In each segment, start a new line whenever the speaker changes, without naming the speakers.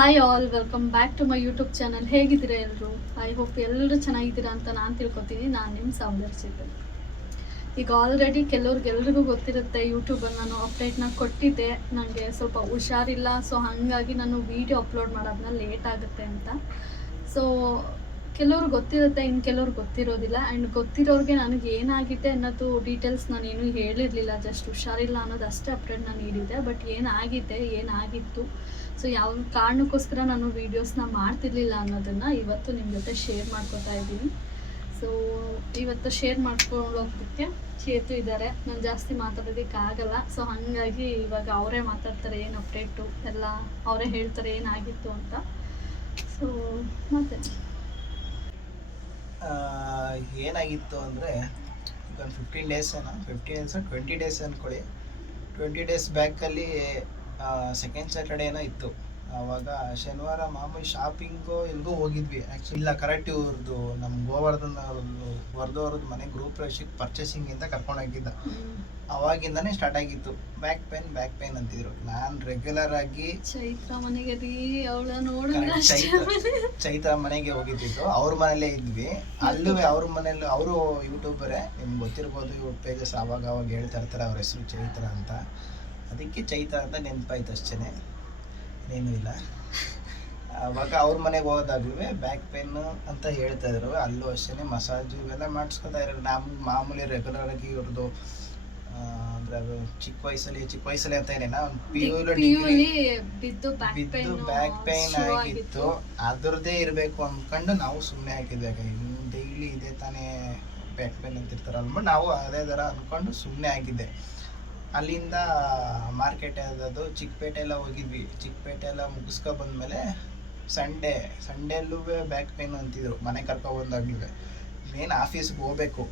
Hi all welcome back to my YouTube channel ಹೇಗಿದ್ದೀರಾ ಎಲ್ಲರೂ I hope ಎಲ್ಲರೂ ಚೆನ್ನಾಗಿದ್ದೀರಾ ಅಂತ ನಾನು ತಿಳ್ಕೊತೀನಿ. ನಾನು ನಿಮ್ಮ ಸೌಂದರ್ಯ ಈಗ ಆಲ್ರೆಡಿ ಕೆಲವ್ರಿಗೆಲ್ರಿಗೂ ಗೊತ್ತಿರುತ್ತೆ ಯೂಟ್ಯೂಬಲ್ಲಿ ನಾನು ಅಪ್ಡೇಟ್ನ ಕೊಟ್ಟಿದ್ದೆ. ನನಗೆ ಸ್ವಲ್ಪ ಹುಷಾರಿಲ್ಲ ಸೊ ಹಾಗಾಗಿ ನಾನು ವೀಡಿಯೋ ಅಪ್ಲೋಡ್ ಮಾಡೋದನ್ನ ಲೇಟ್ ಆಗುತ್ತೆ ಅಂತ. ಸೊ ಕೆಲವ್ರು ಗೊತ್ತಿರುತ್ತೆ ಇನ್ನು ಕೆಲವ್ರು ಗೊತ್ತಿರೋದಿಲ್ಲ. ಆ್ಯಂಡ್ ಗೊತ್ತಿರೋರಿಗೆ ನನಗೆ ಏನಾಗಿದೆ ಅನ್ನೋದು ಡೀಟೇಲ್ಸ್ ನಾನೇನು ಹೇಳಿರಲಿಲ್ಲ. ಜಸ್ಟ್ ಹುಷಾರಿಲ್ಲ ಅನ್ನೋದು ಅಷ್ಟೇ ಅಪ್ಡೇಟ್ ನಾನು ನೀಡಿದ್ದೆ. ಬಟ್ ಏನಾಗಿದೆ, ಏನಾಗಿತ್ತು? ಸೊ ಯಾವ ಕಾರಣಕ್ಕೋಸ್ಕರ ನಾನು ವೀಡಿಯೋಸ್ನ ಮಾಡ್ತಿರ್ಲಿಲ್ಲ ಅನ್ನೋದನ್ನು ಇವತ್ತು ನಿಮ್ಮ ಜೊತೆ ಶೇರ್ ಮಾಡ್ಕೊತಾ ಇದ್ದೀನಿ. ಸೊ ಇವತ್ತು ಶೇರ್ ಮಾಡ್ಕೊಂಡು ಹೋಗ್ಲಿಕ್ಕೆ ಚೇತು ಇದ್ದಾರೆ ನಾನು ಜಾಸ್ತಿ ಮಾತಾಡೋದಕ್ಕೆ ಆಗಲ್ಲ. ಸೊ ಹಾಗಾಗಿ ಇವಾಗ ಅವರೇ ಮಾತಾಡ್ತಾರೆ, ಏನು ಅಪ್ಡೇಟು ಎಲ್ಲ ಅವರೇ ಹೇಳ್ತಾರೆ ಏನಾಗಿತ್ತು ಅಂತ. ಸೊ ಮತ್ತೆ?
ಏನಾಗಿತ್ತು ಅಂದರೆ ಒಂದು ಫಿಫ್ಟೀನ್ ಡೇಸ್ ಏನೋ? ಫಿಫ್ಟೀನ್ ಡೇಸ್ ಟ್ವೆಂಟಿ ಡೇಸ್ ಅಂದ್ಕೊಳ್ಳಿ ಟ್ವೆಂಟಿ ಡೇಸ್ ಬ್ಯಾಕಲ್ಲಿ ಸೆಕೆಂಡ್ ಸ್ಯಾಟರ್ಡೇನೋ ಇತ್ತು. ಆವಾಗ ಶನಿವಾರ ಮಾಮೂಲಿ ಶಾಪಿಂಗು ಎಲ್ಗೂ ಹೋಗಿದ್ವಿ. ಆ್ಯಕ್ಚುಲಿ ಇಲ್ಲ ಕರೆಕ್ಟ್ ಇವ್ರದ್ದು ನಮ್ಮ ಗೋವರ್ಧನ್ ಅವ್ರದ್ದು ವರ್ದವ್ರದ್ದು ಮನೆ ಗ್ರೂಪ್ ರಶಿಕ್ ಪರ್ಚೇಸಿಂಗಿಂದ ಕರ್ಕೊಂಡು ಹೋಗಿದ್ದ. ಅವಾಗಿಂದನೇ ಸ್ಟಾರ್ಟ್ ಆಗಿತ್ತು. ಬ್ಯಾಕ್ ಪೇನ್ ಬ್ಯಾಕ್ ಪೇನ್ ಅಂತಿದ್ರು. ನಾನು ರೆಗ್ಯುಲರ್ ಆಗಿ
ಚೈತ್ರ ಮನೆಗೆ
ಚೈತ್ರ. ಮನೆಗೆ ಹೋಗಿದ್ದಿದ್ದು. ಅವ್ರ ಮನೇಲೇ ಇದ್ವಿ. ಅಲ್ಲೂ ಅವ್ರ ಮನೇಲಿ ಅವರು ಯೂಟ್ಯೂಬರೇ ನಿಮ್ಗೆ ಗೊತ್ತಿರ್ಬೋದು ಇವ್ರ ಪೇಜಸ್ ಅವಾಗ ಅವಾಗ ಹೇಳ್ತಾ ಇರ್ತಾರೆ ಅವ್ರ ಹೆಸರು ಚೈತ್ರ ಅಂತ. ಅದಕ್ಕೆ ಚೈತ ಅಂತ ನೆನಪಾಯ್ತು ಅಷ್ಟೇ ಏನೂ ಇಲ್ಲ. ಅವಾಗ ಅವ್ರ ಮನೆಗೆ ಹೋದಾಗ್ಲೂ ಬ್ಯಾಕ್ ಪೇನ್ ಅಂತ ಹೇಳ್ತಾ ಇದ್ರು. ಅಲ್ಲೂ ಅಷ್ಟೇ ಮಸಾಜು ಇವೆಲ್ಲ ಮಾಡಿಸ್ಕೊತಾ ಇರೋ ನಮ್ಮ ಮಾಮೂಲಿ ರೆಗ್ಯುಲರ್ ಆಗಿ ಇವ್ರದ್ದು ಅಂದ್ರೆ ಅದು ಚಿಕ್ಕ ವಯಸ್ಸಲ್ಲಿ ಚಿಕ್ಕ ವಯಸ್ಸಲ್ಲಿ ಅಂತ ಏನೇನ ಒಂದು ಪಿ ಯು
ಬಿದ್ದು ಬ್ಯಾಕ್ ಪೇನ್
ಆಗಿತ್ತು. ಅದ್ರದ್ದೇ ಇರಬೇಕು ಅಂದ್ಕೊಂಡು ನಾವು ಸುಮ್ಮನೆ ಹಾಕಿದ್ವಿ. ಡೈಲಿ ಇದೇ ತಾನೇ ಬ್ಯಾಕ್ ಪೇನ್ ಅಂತಿರ್ತಾರೆ ಅಂದ್ಬಿಟ್ಟು ನಾವು ಅದೇ ಥರ ಅಂದ್ಕೊಂಡು ಸುಮ್ಮನೆ ಆಗಿದ್ದೆ ಅಲ್ಲಿಂದ ಮಾರ್ಕೆಟ್ ಅದು ಚಿಕ್ಕಪೇಟೆ ಎಲ್ಲ ಹೋಗಿದ್ವಿ. ಚಿಕ್ಕಪೇಟೆ ಎಲ್ಲ ಮುಗಿಸ್ಕೊ ಬಂದಮೇಲೆ ಸಂಡೇ ಸಂಡೇಲ್ಲೂ ಬ್ಯಾಕ್ ಪೇನ್ ಅಂತಿದ್ರು. ಮನೆ ಕರ್ಕೊಬಂದಾಗ್ಲೂ ಮೇನ್ ಆಫೀಸ್ಗೆ ಹೋಗ್ಬೇಕು.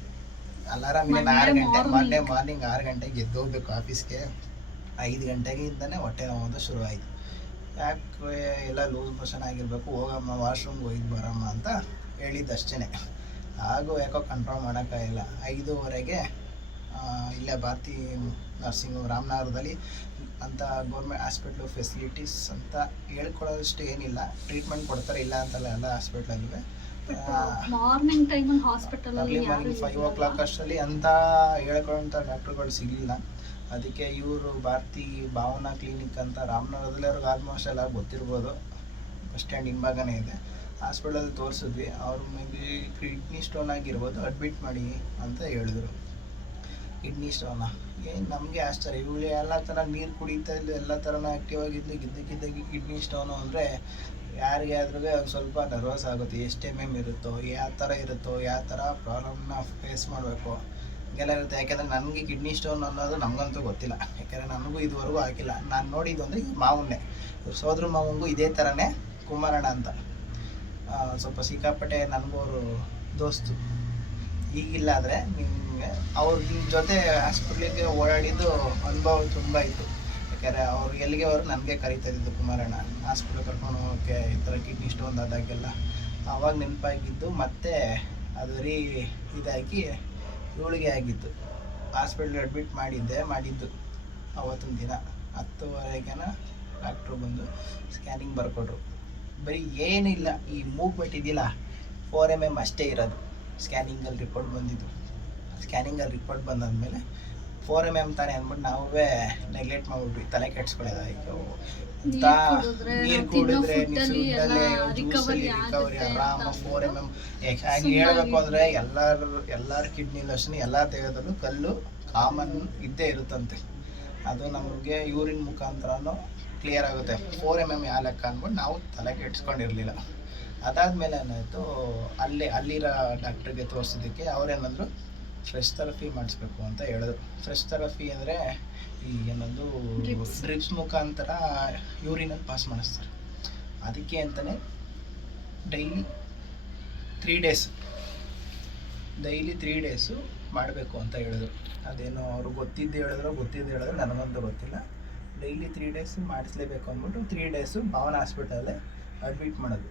ಅಲಾರಾಮ್ ಏನು ಆರು ಗಂಟೆ. ಮೊನ್ನೆ ಮಾರ್ನಿಂಗ್ ಆರು ಗಂಟೆಗೆ ಎದ್ದು ಹೋಗ್ಬೇಕು ಆಫೀಸ್ಗೆ ಐದು ಗಂಟೆಗೆ ಇಂದನೇ ಹೊಟ್ಟೆ ನೋವು ಶುರು ಆಯಿತು ಯಾಕೆ ಎಲ್ಲ ಲೂಸ್ ಮೋಷನ್ ಆಗಿರಬೇಕು. ಹೋಗಮ್ಮ ವಾಶ್ರೂಮ್ಗೆ ಹೋಗಿದ್ದು ಬರಮ್ಮ ಅಂತ ಹೇಳಿದ್ದು ಅಷ್ಟೇ ಹಾಗೂ ಯಾಕೋ ಕಂಟ್ರೋಲ್ ಮಾಡೋಕ್ಕಾಗಿಲ್ಲ ಐದೂವರೆಗೆ ಇಲ್ಲೇ ಭಾರತಿ ನರ್ಸಿಂಗ್ ರಾಮನಗರದಲ್ಲಿ ಅಂತ ಗೌರ್ಮೆಂಟ್ ಹಾಸ್ಪಿಟ್ಲು ಫೆಸಿಲಿಟೀಸ್ ಅಂತ ಹೇಳ್ಕೊಳ್ಳೋದಷ್ಟು ಏನಿಲ್ಲ. ಟ್ರೀಟ್ಮೆಂಟ್ ಕೊಡ್ತಾರೆ ಇಲ್ಲ ಅಂತಲ್ಲ ಎಲ್ಲ ಹಾಸ್ಪಿಟ್ಲಲ್ಲೂ
ಮಾರ್ನಿಂಗ್ ಟೈಮಲ್ಲಿ ಹಾಸ್ಪಿಟಲಲ್ಲಿ
ಮಾರ್ನಿಂಗ್ ಫೈವ್ ಓ ಕ್ಲಾಕ್ ಅಷ್ಟರಲ್ಲಿ ಅಂತ ಹೇಳ್ಕೊಳ್ಳೋಂಥ ಡಾಕ್ಟ್ರುಗಳು ಸಿಗಲಿಲ್ಲ. ಅದಕ್ಕೆ ಇವರು ಭಾರತಿ ಭಾವನಾ ಕ್ಲಿನಿಕ್ ಅಂತ ರಾಮನಗರದಲ್ಲಿ ಅವ್ರಿಗೆ ಆಲ್ಮೋಸ್ಟ್ ಎಲ್ಲ ಗೊತ್ತಿರ್ಬೋದು. ಬಸ್ ಸ್ಟ್ಯಾಂಡ್ ಹಿಂಭಾಗನೇ ಇದೆ. ಹಾಸ್ಪಿಟಲಲ್ಲಿ ತೋರಿಸಿದ್ವಿ. ಅವ್ರ ಮೇಬಿ ಕಿಡ್ನಿ ಸ್ಟೋನ್ ಆಗಿರ್ಬೋದು ಅಡ್ಮಿಟ್ ಮಾಡಿ ಅಂತ ಹೇಳಿದ್ರು. ಕಿಡ್ನಿ ಸ್ಟೋನ ಏನು ನಮಗೆ ಆಶ್ಚರ್ಯ. ಇವಳು ಎಲ್ಲ ಥರ ನೀರು ಕುಡಿತಾ ಇದ್ದು ಎಲ್ಲ ಥರನೂ ಆ್ಯಕ್ಟಿವ್ ಆಗಿದ್ದು ಗಿದ್ದಕ್ಕಿದ್ದಾಗಿ ಕಿಡ್ನಿ ಸ್ಟೋನು ಅಂದರೆ ಯಾರಿಗೆ ಆದ್ರೂ ಒಂದು ಸ್ವಲ್ಪ ನರ್ವಸ್ ಆಗುತ್ತೆ. ಎಷ್ಟು ಎಂ ಎಂ ಇರುತ್ತೋ, ಯಾವ ಥರ ಇರುತ್ತೋ, ಯಾವ ಥರ ಪ್ರಾಬ್ಲಮ್ನ ಫೇಸ್ ಮಾಡಬೇಕು. ಹಿಂಗೆಲ್ಲ ಇರುತ್ತೆ. ಯಾಕೆಂದರೆ ನನಗೆ ಕಿಡ್ನಿ ಸ್ಟೋನ್ ಅನ್ನೋದು ನಮಗಂತೂ ಗೊತ್ತಿಲ್ಲ. ಯಾಕೆಂದರೆ ನನಗೂ ಇದುವರೆಗೂ ಆಗಿಲ್ಲ. ನಾನು ನೋಡಿದ್ದು ಅಂದರೆ ಇವ್ರ ಮಾವನ್ನೇ. ಇವ್ರ ಸೋದ್ರ ಮಾವಂಗೂ ಇದೇ ಥರನೇ ಕುಮಾರಣ್ಣ ಅಂತ. ಸ್ವಲ್ಪ ಸಿಕ್ಕಾಪಟ್ಟೆ ನನಗೂ ಅವರು ದೋಸ್ತು. ಈಗಿಲ್ಲ ಆದರೆ ನಿಮಗೆ ಅವ್ರ ಜೊತೆ ಹಾಸ್ಪಿಟ್ಲಿಗೆ ಓಡಾಡಿದ್ದು ಅನುಭವ ತುಂಬ ಇತ್ತು. ಯಾಕಂದರೆ ಅವ್ರು ಎಲ್ಲಿಗೆ ಅವರು ನನಗೆ ಕರಿತಾ ಇದ್ದಿದ್ದು ಕುಮಾರಣ್ಣ. ಹಾಸ್ಪಿಟ್ಲ್ ಕರ್ಕೊಂಡು ಹೋಗೋಕ್ಕೆ ಈ ಥರ ಕಿಡ್ನಿ ಸ್ಟೋನ್ ಆದಾಗೆಲ್ಲ ಆವಾಗ ನೆನಪಾಗಿದ್ದು, ಮತ್ತೆ ಅದು ರೀ ಇದಾಗಿ ಇವಳಿಗೆ ಆಗಿತ್ತು ಹಾಸ್ಪಿಟ್ಲ್ ಅಡ್ಮಿಟ್ ಮಾಡಿದ್ದೆ, ಮಾಡಿದ್ದು ಅವತ್ತಿನ ದಿನ. ಹತ್ತುವರೆಗೆನ ಡಾಕ್ಟ್ರು ಬಂದು ಸ್ಕ್ಯಾನಿಂಗ್ ಬರ್ಕೊಟ್ರು. ಬರೀ ಏನಿಲ್ಲ, ಈ ಮೂಗ್ ಇದೆಯಲ್ಲ ಫೋರ್ ಎಂ ಎಂ ಅಷ್ಟೇ ಇರೋದು. ಸ್ಕ್ಯಾನಿಂಗಲ್ಲಿ ರಿಪೋರ್ಟ್ ಬಂದಿದ್ದು. ಸ್ಕ್ಯಾನಿಂಗಲ್ಲಿ ರಿಪೋರ್ಟ್ ಬಂದಾದಮೇಲೆ ಫೋರ್ ಎಂ ಎಂ ತಾನೇ ಅಂದ್ಬಿಟ್ಟು ನಾವೇ ನೆಗ್ಲೆಕ್ಟ್ ಮಾಡ್ಬಿಟ್ವಿ. ತಲೆ ಕೆಡ್ಸ್ಕೊಳ್ಳೋದು ತಾ ಅಂತ
ನೀರ್ ಕುಡಿದ್ರೆ, ಎಲ್ಲ
ಜ್ಯೂಸಲ್ಲಿ ರಿಕವರಿ ಆರಾಮ ಫೋರ್ ಎಂ ಎಂ ಹಾಗೆ ಹೇಳಬೇಕು ಅಂದರೆ ಎಲ್ಲರ ಎಲ್ಲರ ಕಿಡ್ನಿ ಎಲ್ಲ ದೇಹದಲ್ಲೂ ಕಲ್ಲು ಕಾಮನ್ ಇದ್ದೇ ಇರುತ್ತಂತೆ. ಅದು ನಮಗೆ ಯೂರಿನ್ ಮುಖಾಂತರನೂ ಕ್ಲಿಯರ್ ಆಗುತ್ತೆ. ಫೋರ್ ಎಂ ಎಂ ಯಾವ ಲೆಕ್ಕ ಅಂದ್ಬಿಟ್ಟು ನಾವು ತಲೆ ಕೆಡ್ಸ್ಕೊಂಡಿರಲಿಲ್ಲ. ಅದಾದಮೇಲೆ ಏನಾಯಿತು ಅಲ್ಲಿ ಅಲ್ಲಿರೋ ಡಾಕ್ಟ್ರಿಗೆ ತೋರಿಸಿದ್ದಕ್ಕೆ ಅವ್ರೇನಂದ್ರು ಫ್ರೆಶ್ ಥೆರಪಿ ಮಾಡಿಸ್ಬೇಕು ಅಂತ ಹೇಳಿದ್ರು ಫ್ರೆಶ್ ಥೆರಪಿ ಅಂದರೆ ಈ ಏನೊಂದು. ಡ್ರಿಪ್ಸ್ ಮುಖಾಂತರ ಯೂರಿನಲ್ಲಿ ಪಾಸ್ ಮಾಡಿಸ್ತಾರೆ. ಅದಕ್ಕೆ ಅಂತಲೇ daily three days daily three days ಮಾಡಬೇಕು ಅಂತ ಹೇಳಿದ್ರು ಅದೇನೋ ಅವ್ರು ಗೊತ್ತಿದ್ದು ಹೇಳಿದ್ರು ಗೊತ್ತಿದ್ದು ಹೇಳಿದ್ರು ನನಗಂತೂ ಗೊತ್ತಿಲ್ಲ. ಡೈಲಿ ತ್ರೀ ಡೇಸ್ ಮಾಡಿಸ್ಲೇಬೇಕು ಅಂದ್ಬಿಟ್ಟು ತ್ರೀ ಡೇಸು ಭಾವನ ಹಾಸ್ಪಿಟಲಲ್ಲೇ ಅಡ್ಮಿಟ್ ಮಾಡೋದು.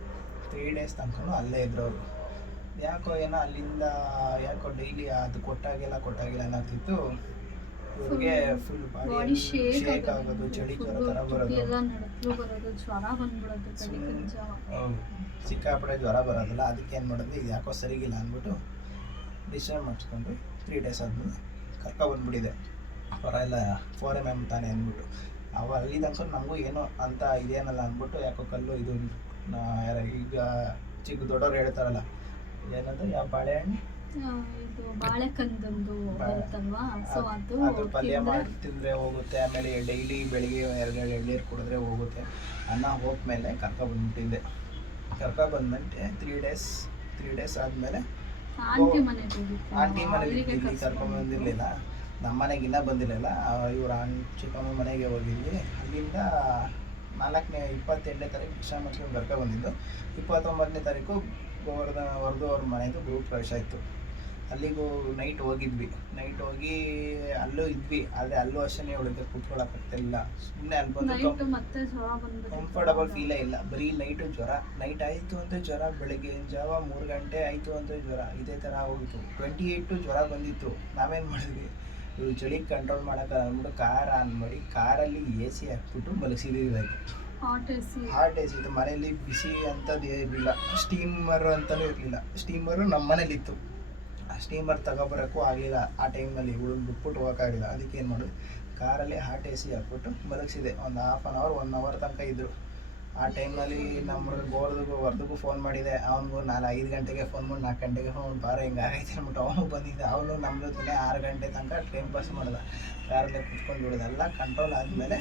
ತ್ರೀ ಡೇಸ್ ತನಕ ಅಲ್ಲೇ ಇದ್ರು ಅವರು ಯಾಕೋ ಏನೋ ಅಲ್ಲಿಂದ ಯಾಕೋ ಡೈಲಿ ಅದು ಕೊಟ್ಟಾಗೆಲ್ಲ ಕೊಟ್ಟಾಗೆಲ್ಲ ಏನಾಗ್ತಿತ್ತು ಇವ್ರಿಗೆ ಫುಲ್
ಬಾಡಿ ಶೇಕ್
ಆಗೋದು ಚಳಿ ಜ್ವರ ಥರ ಬರೋದು.
ಜ್ವರ ಬಂದ್ಬಿಡೋದು
ಸಿಕ್ಕಾಪಡೆ ಜ್ವರ ಬರೋದಿಲ್ಲ. ಅದಕ್ಕೆ ಏನು ಮಾಡಿದ್ವಿ ಇದು ಯಾಕೋ ಸರಿಗಿಲ್ಲ ಅಂದ್ಬಿಟ್ಟು ಡಿಸ್ಚಾರ್ಜ್ ಮಾಡಿಸ್ಕೊಂಡು ತ್ರೀ ಡೇಸ್ ಆದಮೇಲೆ ಕರ್ಕೊಬಂದ್ಬಿಟ್ಟಿದೆ ಹೊರ ಎಲ್ಲ ಫೋರ್ ಎಂ ಎಂ ತಾನೆ ಅಂದ್ಬಿಟ್ಟು. ಅವ ಅಲ್ಲಿ ತನಕ ನಮಗೂ ಏನೋ ಅಂತ ಇದೇನಲ್ಲ ಅಂದ್ಬಿಟ್ಟು ಯಾಕೋ ಕಲ್ಲು ಇದು ಈಗ ಚಿಕ್ಕ ದೊಡ್ಡವ್ರು ಹೇಳ್ತಾರಲ್ಲ ಏನದು? ಯಾವ ಬಾಳೆಹಣ್ಣು
ಇದು ಬಾಳೆಕಂದೊಂದು
ಬಾ-
ಬರುತ್ತಲ್ವಾ? ಸೊ ಅದು
ಅದು ಪಲ್ಯ ಮಾಡಿ ತಿಂದರೆ ಹೋಗುತ್ತೆ. ಆಮೇಲೆ ಡೈಲಿ ಬೆಳಿಗ್ಗೆ ಎರಡು ಎರಡು ಎಳ್ನೀರು ಕುಡಿದ್ರೆ ಹೋಗುತ್ತೆ. ಅನ್ನ ಹೋದ್ಮೇಲೆ ಕರ್ಕ ಬಂದ್ಬಿಂತೆ ತ್ರೀ ಡೇಸ್ ತ್ರೀ ಡೇಸ್ ಆದಮೇಲೆ
ಆಂಟಿ ಮನೆಗೆ
ಇಲ್ಲಿ
ಕರ್ಸ್ಕೊಂಡು
ನಮ್ಮ ಮನೆಗೆ ಇನ್ನೂ ಬಂದಿರಲಿಲ್ಲ. ಇವ್ರ ಚಿಕ್ಕಮ್ಮ ಮನೆಗೆ ಹೋಗಿದ್ವಿ. ಅಲ್ಲಿಂದ ನಾಲ್ಕನೇ ಇಪ್ಪತ್ತೆಂಟನೇ ತಾರೀಕು ಭಿಕ್ಷಾ ಮಾಡ್ಕೊಂಡು ಕರ್ಕೊಬಂದಿದ್ದು ಇಪ್ಪತ್ತೊಂಬತ್ತನೇ ತಾರೀಕು ಗೋವರ್ಧನ ಅವ್ರದ್ದು ಅವ್ರ ಮನೆದು ಗೃಹ ಪ್ರವೇಶ ಆಯಿತು ಅಲ್ಲಿಗೂ ನೈಟ್ ಹೋಗಿದ್ವಿ. ನೈಟ್ ಹೋಗಿ ಅಲ್ಲೂ ಇದ್ವಿ. ಆದರೆ ಅಲ್ಲೂ ಅಷ್ಟೇ ಒಳಗೆ ಕೂತ್ಕೊಳ್ಳೋಕ್ಕಾಗ್ತಿಲ್ಲ ಸುಮ್ಮನೆ ಅಲ್ಲಿ ಬಂದು ಕಂಫರ್ಟಬಲ್ ಫೀಲೇ ಇಲ್ಲ. ಬರೀ ನೈಟು ಜ್ವರ. ನೈಟ್ ಆಯಿತು ಅಂತ ಜ್ವರ ಬೆಳಗ್ಗೆ ಜಾವ ಮೂರು ಗಂಟೆ ಆಯಿತು ಅಂತ ಜ್ವರ. ಇದೇ ಥರ ಹೋಗಿತ್ತು ಟ್ವೆಂಟಿ ಏಯ್ಟು ಜ್ವರ ಬಂದಿತ್ತು. ನಾವೇನು ಮಾಡಿದ್ವಿ? ಇವ್ರು ಚಳಿ ಕಂಟ್ರೋಲ್ ಮಾಡೋಕೆ ಅಂದ್ಬಿಟ್ಟು ಕಾರ್ ಆನ್ ಮಾಡಿ ಕಾರಲ್ಲಿ ಎ ಸಿ ಹಾಕ್ಬಿಟ್ಟು ಮಲಗಿಸಿದ್ದೀವಿ
ಹಾಟ್
ಸಿ ಇತ್ತು ಮನೆಯಲ್ಲಿ ಬಿಸಿ ಅಂಥದ್ದು ಇರಲಿಲ್ಲ. ಸ್ಟೀಮರ್ ಅಂತಲೂ ಇರಲಿಲ್ಲ. ಸ್ಟೀಮರು ನಮ್ಮ ಮನೇಲಿತ್ತು ಆ ಸ್ಟೀಮರ್ ತಗೊಬರೋಕ್ಕೂ ಆಗಲಿಲ್ಲ ಆ ಟೈಮಲ್ಲಿ ಉಳಿದು ಬಿಟ್ಬಿಟ್ಟು ಹೋಗೋಕ್ಕಾಗಲಿಲ್ಲ ಅದಕ್ಕೆ ಏನು ಮಾಡೋದು? ಕಾರಲ್ಲಿ ಹಾಟ್ ಎ ಸಿ ಹಾಕ್ಬಿಟ್ಟು ಮಲಗಿಸಿದೆ. ಒಂದು half an hour one hour ತನಕ ಇದ್ದರು ಆ ಟೈಮಲ್ಲಿ ನಮ್ಮ ಗೋರ್ದಿಗೂ ವರ್ದಿಗೂ ಫೋನ್ ಮಾಡಿದೆ. ಅವನಿಗೂ ನಾಲ್ಕು ಐದು ಗಂಟೆಗೆ ಫೋನ್ ಮಾಡಿ ನಾಲ್ಕು ಗಂಟೆಗೆ ಫೋನ್ ಬಾರ ಹಿಂಗೆ ಆಗೈತೆ ಅಂದ್ಬಿಟ್ಟು ಅವನು ಬಂದಿದ್ದೆ. ಅವನು ನಮ್ಮ ಜೊತೆ ಆರು ಗಂಟೆ ತನಕ ಟ್ರೈನ್ ಪಾಸ್ ಮಾಡಿದ. ಕಾರಲ್ಲೇ ಕುತ್ಕೊಂಡು ಬಿಡೋದೆಲ್ಲ ಕಂಟ್ರೋಲ್ ಆದಮೇಲೆ